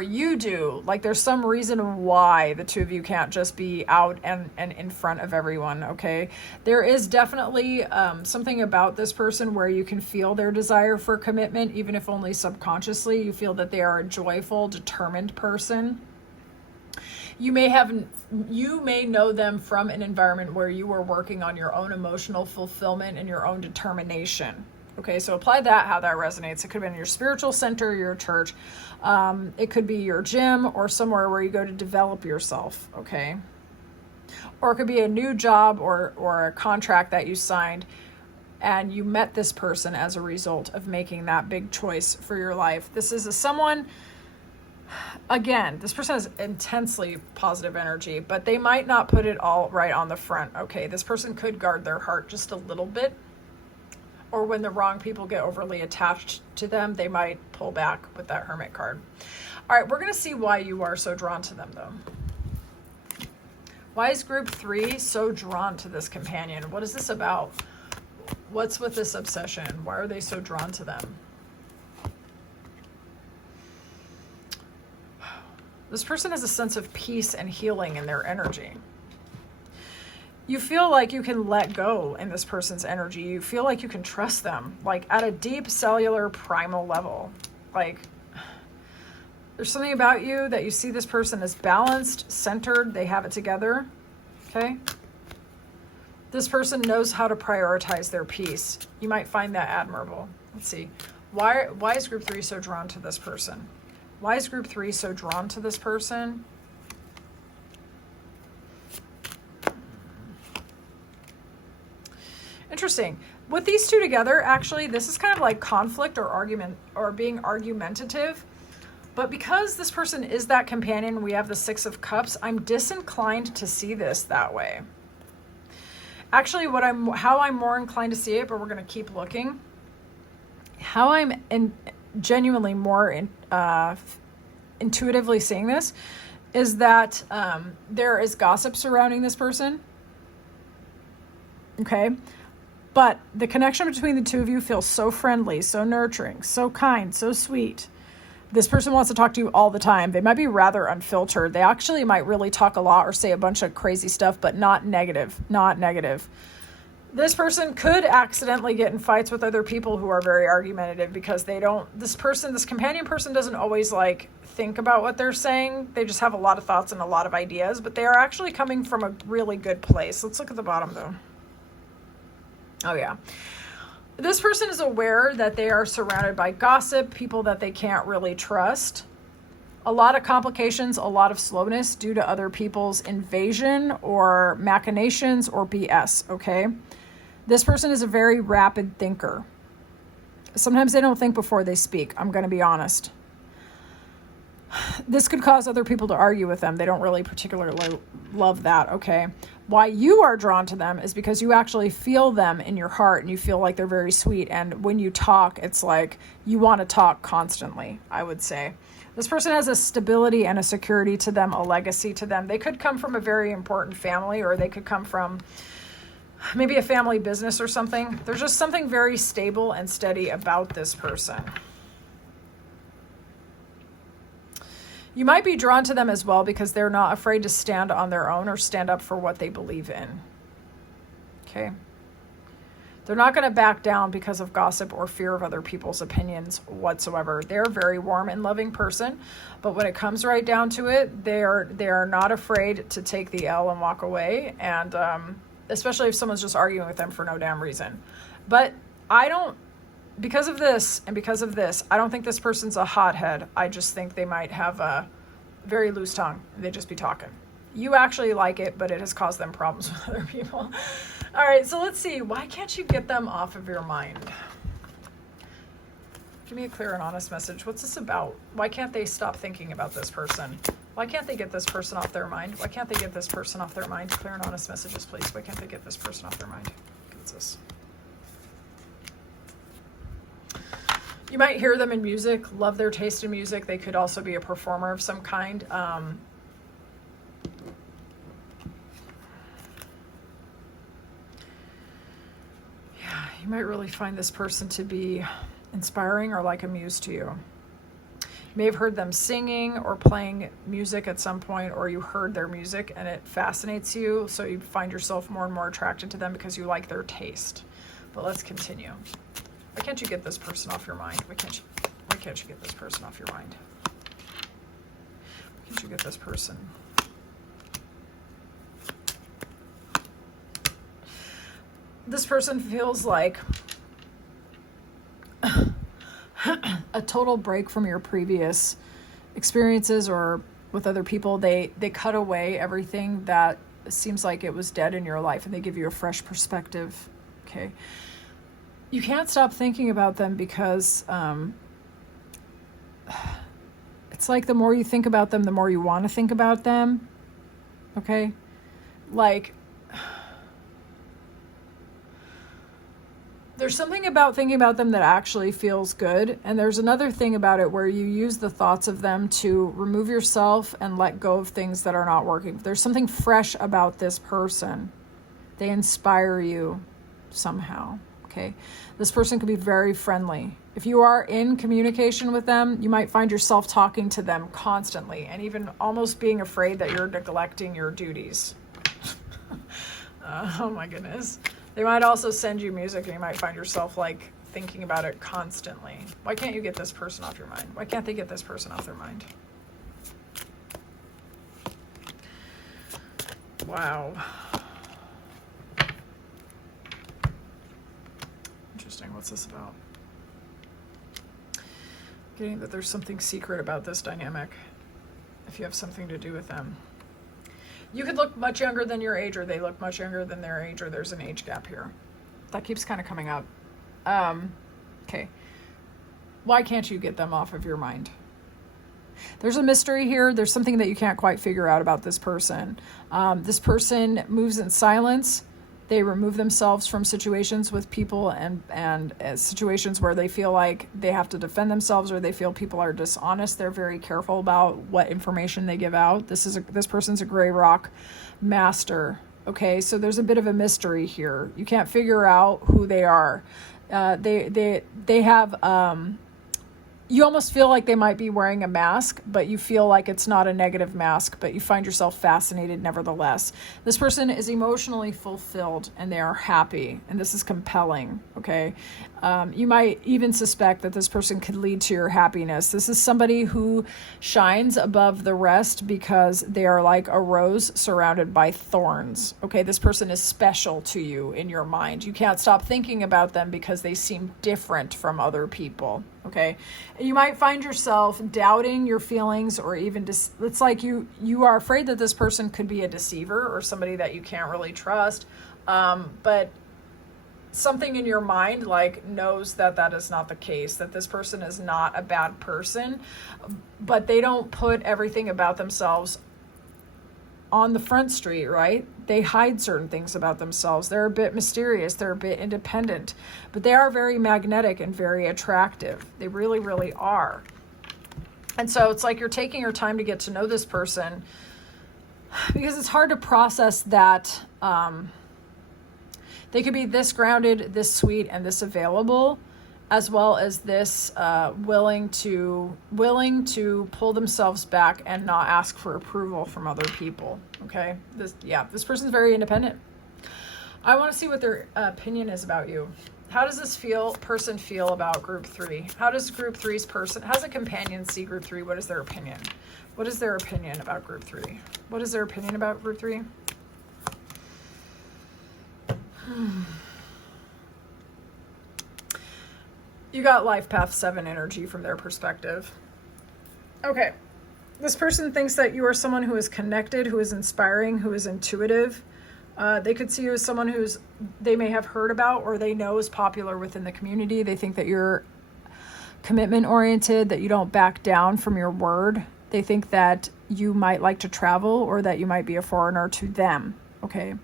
you do. Like, there's some reason why the two of you can't just be out and in front of everyone, okay? There is definitely something about this person where you can feel their desire for commitment, even if only subconsciously. You feel that they are a joyful, determined person. You may know them from an environment where you were working on your own emotional fulfillment and your own determination. Okay, so apply that, how that resonates. It could have been your spiritual center, your church. It could be your gym or somewhere where you go to develop yourself, okay? Or it could be a new job or a contract that you signed, and you met this person as a result of making that big choice for your life. This is someone, again, this person has intensely positive energy, but they might not put it all right on the front, okay? This person could guard their heart just a little bit, or when the wrong people get overly attached to them, they might pull back with that Hermit card. All right, we're going to see why you are so drawn to them, though. Why is group 3 so drawn to this companion? What is this about? What's with this obsession? Why are they so drawn to them? This person has a sense of peace and healing in their energy. You feel like you can let go in this person's energy. You feel like you can trust them, like at a deep cellular primal level. Like, there's something about you that you see this person as balanced, centered, they have it together, okay? This person knows how to prioritize their peace. You might find that admirable. Let's see. Why is group 3 so drawn to this person? Why is group 3 so drawn to this person? Interesting. With these two together, actually, this is kind of like conflict or argument or being argumentative. But because this person is that companion, we have the 6 of Cups, I'm disinclined to see this that way. Actually, how I'm more inclined to see it, but we're going to keep looking. How I'm genuinely more intuitively seeing this is that there is gossip surrounding this person. Okay. But the connection between the two of you feels so friendly, so nurturing, so kind, so sweet. This person wants to talk to you all the time. They might be rather unfiltered. They actually might really talk a lot or say a bunch of crazy stuff, but not negative, not negative. This person could accidentally get in fights with other people who are very argumentative because this companion person doesn't always like think about what they're saying. They just have a lot of thoughts and a lot of ideas, but they are actually coming from a really good place. Let's look at the bottom though. Oh yeah. This person is aware that they are surrounded by gossip, people that they can't really trust. A lot of complications, a lot of slowness due to other people's invasion or machinations or BS, okay? This person is a very rapid thinker. Sometimes they don't think before they speak, I'm going to be honest. This could cause other people to argue with them. They don't really particularly love that, okay? Why you are drawn to them is because you actually feel them in your heart and you feel like they're very sweet. And when you talk, it's like you want to talk constantly, I would say. This person has a stability and a security to them, a legacy to them. They could come from a very important family, or they could come from maybe a family business or something. There's just something very stable and steady about this person. You might be drawn to them as well because they're not afraid to stand on their own or stand up for what they believe in. Okay? They're not going to back down because of gossip or fear of other people's opinions whatsoever. They're a very warm and loving person, but when it comes right down to it, they are not afraid to take the L and walk away, and especially if someone's just arguing with them for no damn reason. But because of this, I don't think this person's a hothead. I just think they might have a very loose tongue. They just be talking. You actually like it, but it has caused them problems with other people. All right, so let's see. Why can't you get them off of your mind? Give me a clear and honest message. What's this about? Why can't they stop thinking about this person? Why can't they get this person off their mind? Why can't they get this person off their mind? Clear and honest messages, please. Why can't they get this person off their mind? What's this? You might hear them in music, love their taste in music. They could also be a performer of some kind. Yeah, you might really find this person to be inspiring or like a muse to you. You may have heard them singing or playing music at some point, or you heard their music and it fascinates you, so you find yourself more and more attracted to them because you like their taste. But let's continue. Why can't you get this person off your mind? Why can't you get this person off your mind? Why can't you get this person? This person feels like a total break from your previous experiences or with other people. They cut away everything that seems like it was dead in your life, and they give you a fresh perspective. Okay. You can't stop thinking about them because it's like the more you think about them, the more you want to think about them. Okay? Like, there's something about thinking about them that actually feels good. And there's another thing about it where you use the thoughts of them to remove yourself and let go of things that are not working. There's something fresh about this person. They inspire you somehow. Okay. This person could be very friendly. If you are in communication with them, you might find yourself talking to them constantly and even almost being afraid that you're neglecting your duties. Oh my goodness. They might also send you music and you might find yourself like thinking about it constantly. Why can't you get this person off your mind? Why can't they get this person off their mind? Wow. Interesting. What's this about? Getting that there's something secret about this dynamic if you have something to do with them. You could look much younger than your age, or they look much younger than their age, or there's an age gap here. That keeps kind of coming up. Okay. Why can't you get them off of your mind? There's a mystery here. There's something that you can't quite figure out about this person. This person moves in silence. They remove themselves from situations with people and situations where they feel like they have to defend themselves or they feel people are dishonest. They're very careful about what information they give out. This person's a gray rock master. Okay, so there's a bit of a mystery here. You can't figure out who they are. They have you almost feel like they might be wearing a mask, but you feel like it's not a negative mask, but you find yourself fascinated nevertheless. This person is emotionally fulfilled and they are happy, and this is compelling, okay? You might even suspect that this person could lead to your happiness. This is somebody who shines above the rest because they are like a rose surrounded by thorns, okay? This person is special to you in your mind. You can't stop thinking about them because they seem different from other people. Okay, you might find yourself doubting your feelings, or even it's like you are afraid that this person could be a deceiver or somebody that you can't really trust. But something in your mind like knows that that is not the case, that this person is not a bad person, but they don't put everything about themselves on the front street, right? They hide certain things about themselves. They're a bit mysterious. They're a bit independent, but they are very magnetic and very attractive. They really, really are. And so it's like you're taking your time to get to know this person because it's hard to process that they could be this grounded, this sweet, and this available, as well as this willing to pull themselves back and not ask for approval from other people. Okay, this person's very independent. I want to see what their opinion is about you. How does this person feel about group 3? How does group 3's person, how's a companion see group 3? What is their opinion? What is their opinion about group 3? What is their opinion about group 3? You got life path 7 energy from their perspective. Okay. This person thinks that you are someone who is connected, who is inspiring, who is intuitive. They could see you as someone they may have heard about or they know is popular within the community. They think that you're commitment oriented, that you don't back down from your word. They think that you might like to travel or that you might be a foreigner to them. Okay.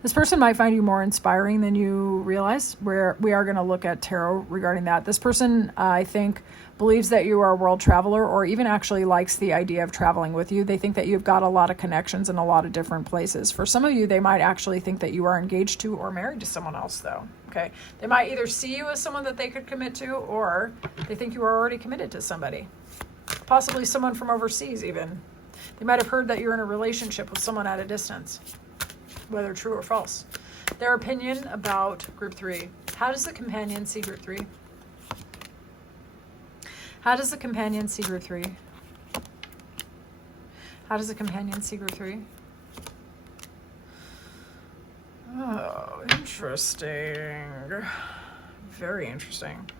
This person might find you more inspiring than you realize. We are going to look at tarot regarding that. This person, I think, believes that you are a world traveler, or even actually likes the idea of traveling with you. They think that you've got a lot of connections in a lot of different places. For some of you, they might actually think that you are engaged to or married to someone else, though. Okay, they might either see you as someone that they could commit to, or they think you are already committed to somebody, possibly someone from overseas even. They might have heard that you're in a relationship with someone at a distance, whether true or false. Their opinion about group 3. How does the companion see group 3? How does the companion see group 3? How does the companion see group 3? Oh, interesting. Very interesting.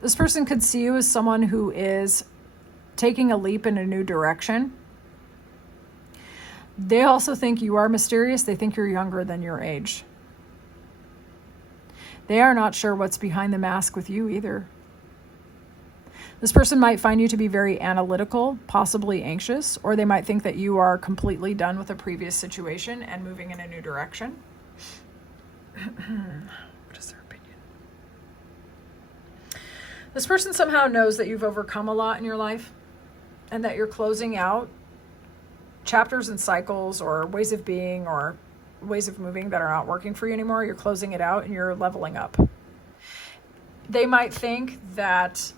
This person could see you as someone who is taking a leap in a new direction. They also think you are mysterious. They think you're younger than your age. They are not sure what's behind the mask with you either. This person might find you to be very analytical, possibly anxious, or they might think that you are completely done with a previous situation and moving in a new direction. What is their opinion? This person somehow knows that you've overcome a lot in your life and that you're closing out chapters and cycles or ways of being or ways of moving that are not working for you anymore. You're closing it out and you're leveling up. They might think that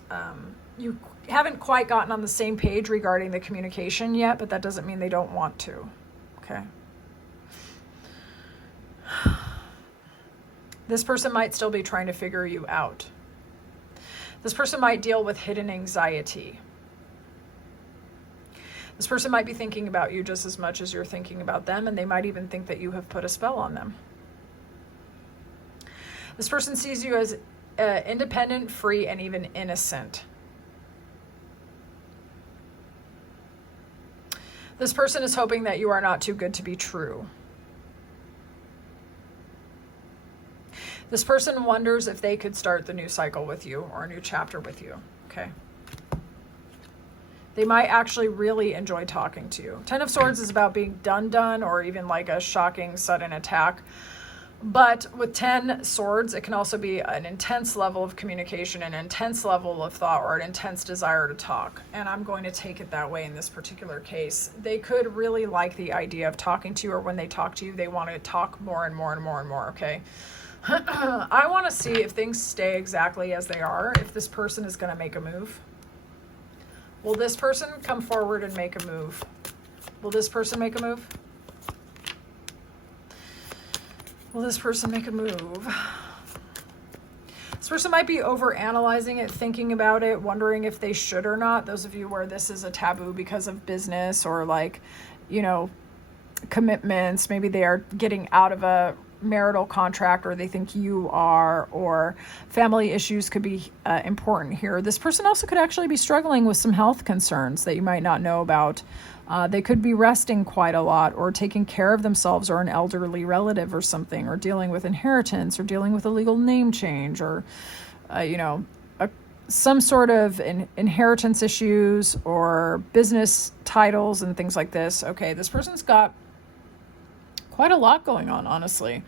you haven't quite gotten on the same page regarding the communication yet, but that doesn't mean they don't want to. Okay. This person might still be trying to figure you out. This person might deal with hidden anxiety. This person might be thinking about you just as much as you're thinking about them, and they might even think that you have put a spell on them. This person sees you as independent, free, and even innocent. This person is hoping that you are not too good to be true. This person wonders if they could start the new cycle with you or a new chapter with you. Okay. They might actually really enjoy talking to you. 10 of Swords is about being done, or even like a shocking, sudden attack. But with 10 swords, it can also be an intense level of communication, an intense level of thought, or an intense desire to talk. And I'm going to take it that way in this particular case. They could really like the idea of talking to you, or when they talk to you, they want to talk more and more and more and more, okay? I want to see if things stay exactly as they are, if this person is going to make a move. Will this person come forward and make a move? Will this person make a move? Will this person make a move? This person might be over-analyzing it, thinking about it, wondering if they should or not. Those of you where this is a taboo because of business or like, you know, commitments. Maybe they are getting out of a marital contract, or they think you are, or family issues could be important here. This person also could actually be struggling with some health concerns that you might not know about. They could be resting quite a lot, or taking care of themselves, or an elderly relative or something, or dealing with inheritance, or dealing with a legal name change, or some sort of inheritance issues or business titles and things like this. Okay, this person's got quite a lot going on, honestly,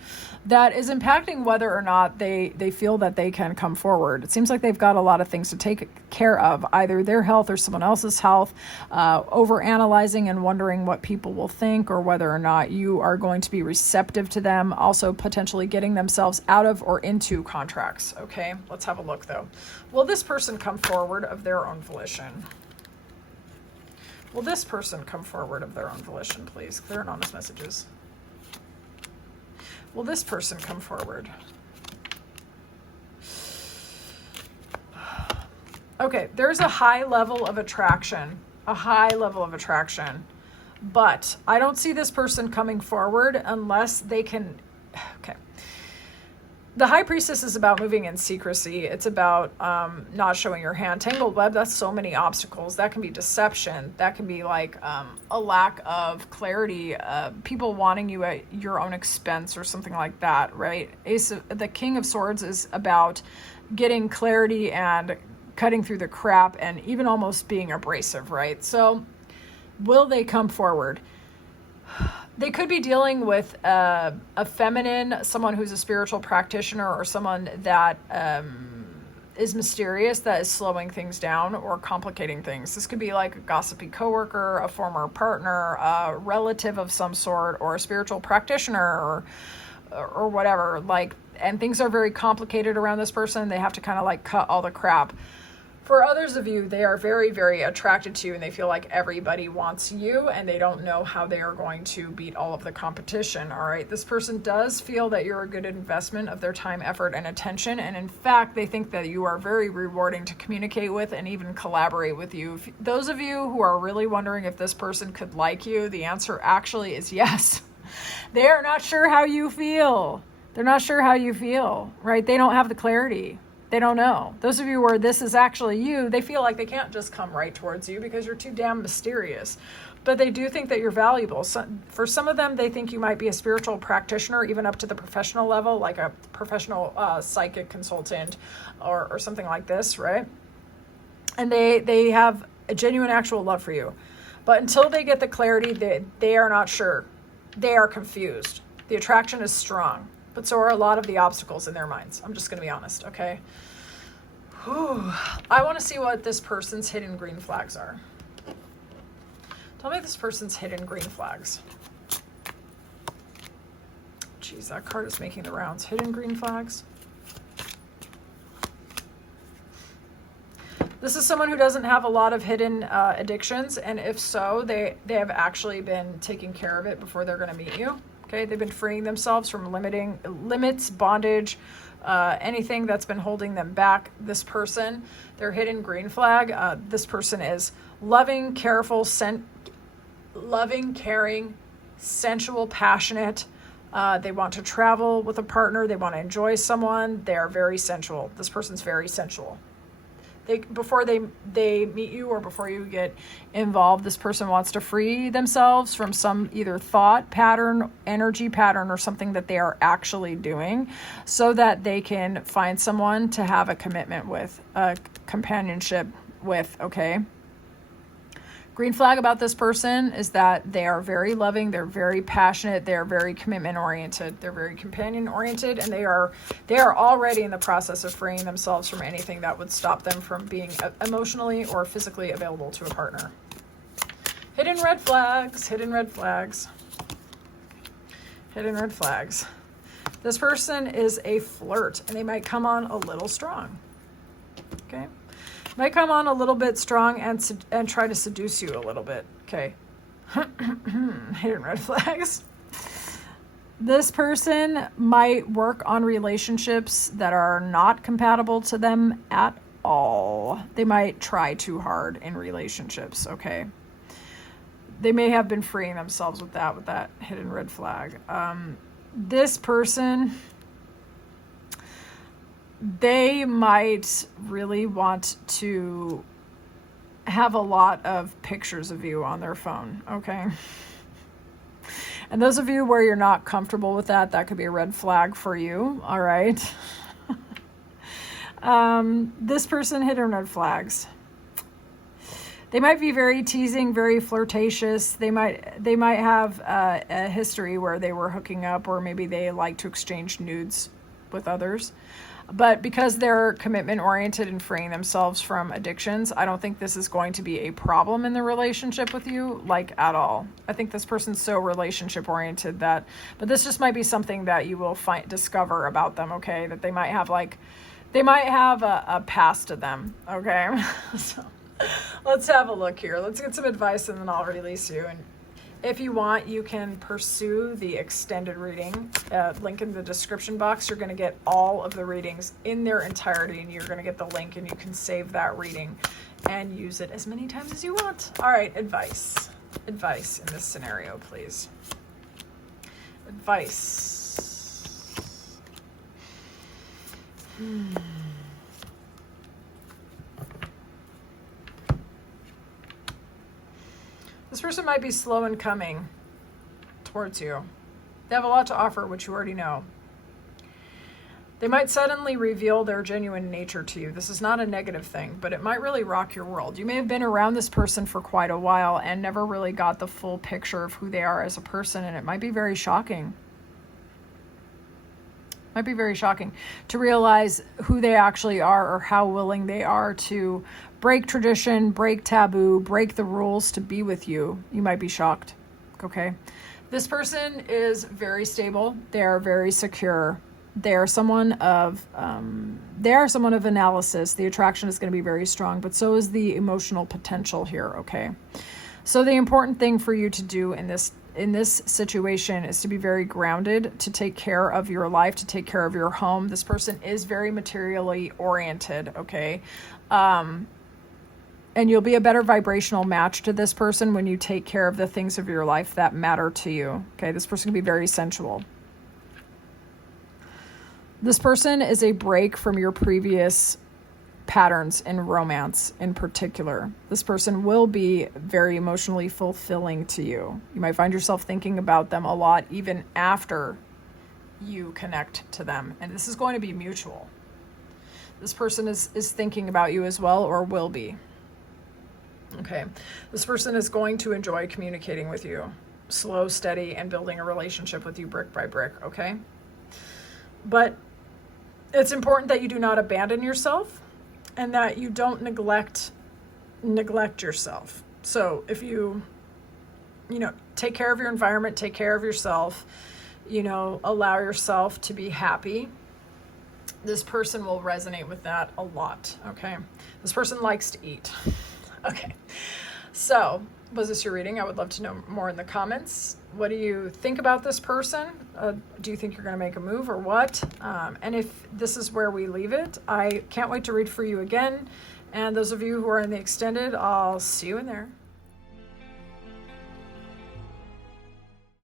that is impacting whether or not they feel that they can come forward. It seems like they've got a lot of things to take care of, either their health or someone else's health, over-analyzing and wondering what people will think, or whether or not you are going to be receptive to them, also potentially getting themselves out of or into contracts. Okay, let's have a look though. Will this person come forward of their own volition? Will this person come forward of their own volition, please? Clear and honest messages. Will this person come forward? Okay, there's a high level of attraction, but I don't see this person coming forward unless they can, okay. The High Priestess is about moving in secrecy. It's about not showing your hand. Tangled web, that's so many obstacles. That can be deception. That can be like a lack of clarity, people wanting you at your own expense or something like that, right? The King of Swords is about getting clarity and cutting through the crap and even almost being abrasive, right? So Will they come forward? They could be dealing with a feminine, someone who's a spiritual practitioner, or someone that is mysterious, that is slowing things down or complicating things. This could be like a gossipy coworker, a former partner, a relative of some sort, or a spiritual practitioner, or whatever. Like, and things are very complicated around this person. They have to kind of like cut all the crap. For others of you, they are very, very attracted to you, and they feel like everybody wants you, and they don't know how they are going to beat all of the competition. All right. This person does feel that you're a good investment of their time, effort, and attention. And in fact, they think that you are very rewarding to communicate with and even collaborate with you. If, those of you who are really wondering if this person could like you, the answer actually is yes. They are not sure how you feel. They're not sure how you feel, right? They don't have the clarity. They don't know. Those of you where this is actually you, they feel like they can't just come right towards you because you're too damn mysterious. But they do think that you're valuable. So for some of them, they think you might be a spiritual practitioner, even up to the professional level, like a professional psychic consultant or something like this, right? And they have a genuine actual love for you. But until they get the clarity, they are not sure. They are confused. The attraction is strong, but so are a lot of the obstacles in their minds. I'm just going to be honest, okay? Whew. I want to see what this person's hidden green flags are. Tell me this person's hidden green flags. Jeez, that card is making the rounds. Hidden green flags. This is someone who doesn't have a lot of hidden addictions, and if so, they have actually been taking care of it before they're going to meet you. Okay, they've been freeing themselves from limits, bondage, anything that's been holding them back. This person, their hidden green flag, this person is loving, caring, sensual, passionate. They want to travel with a partner. They want to enjoy someone. They are very sensual. This person's very sensual. Before they meet you or before you get involved, this person wants to free themselves from some either thought pattern, energy pattern, or something that they are actually doing so that they can find someone to have a commitment with, a companionship with, okay? Green flag about this person is that they are very loving, they're very passionate, they're very commitment oriented, they're very companion oriented, and they are already in the process of freeing themselves from anything that would stop them from being emotionally or physically available to a partner. Hidden red flags, hidden red flags, hidden red flags. This person is a flirt, and they might come on a little strong, okay? Might come on a little bit strong and try to seduce you a little bit. Okay. Hidden red flags. This person might work on relationships that are not compatible to them at all. They might try too hard in relationships, okay? They may have been freeing themselves with that hidden red flag. This person, they might really want to have a lot of pictures of you on their phone, okay? And those of you where you're not comfortable with that could be a red flag for you, all right? This person, hidden red flags. They might be very teasing, very flirtatious. They might have a history where they were hooking up, or maybe they like to exchange nudes with others. But because they're commitment oriented and freeing themselves from addictions, I don't think this is going to be a problem in the relationship with you, like at all. I think this person's so relationship oriented but this just might be something that you will discover about them, okay? That they might have a past to them, okay? So let's have a look here. Let's get some advice and then I'll release you. And if you want, you can pursue the extended reading. Link in the description box. You're going to get all of the readings in their entirety, and you're going to get the link, and you can save that reading and use it as many times as you want. All right, advice. Advice in this scenario, please. Advice. This person might be slow in coming towards you. They have a lot to offer, which you already know. They might suddenly reveal their genuine nature to you. This is not a negative thing, but it might really rock your world. You may have been around this person for quite a while and never really got the full picture of who they are as a person, and it might be very shocking. Might be very shocking to realize who they actually are or how willing they are to break tradition, break taboo, break the rules to be with you. You might be shocked. Okay. This person is very stable. They are very secure. They are someone of analysis. The attraction is going to be very strong, but so is the emotional potential here. Okay. So the important thing for you to do in this situation is to be very grounded, to take care of your life, to take care of your home. This person is very materially oriented. Okay. And you'll be a better vibrational match to this person when you take care of the things of your life that matter to you. Okay. This person can be very sensual. This person is a break from your previous patterns in romance in particular. This person will be very emotionally fulfilling to you. You might find yourself thinking about them a lot even after you connect to them. And this is going to be mutual. This person is thinking about you as well, or will be. Okay. This person is going to enjoy communicating with you. Slow, steady, and building a relationship with you brick by brick. Okay. But it's important that you do not abandon yourself and that you don't neglect yourself. So if you take care of your environment, take care of yourself, allow yourself to be happy, this person will resonate with that a lot. Okay. This person likes to eat. Okay. So was this your reading? I would love to know more in the comments. What do you think about this person? Do you think you're going to make a move or what? And if this is where we leave it, I can't wait to read for you again. And those of you who are in the extended, I'll see you in there.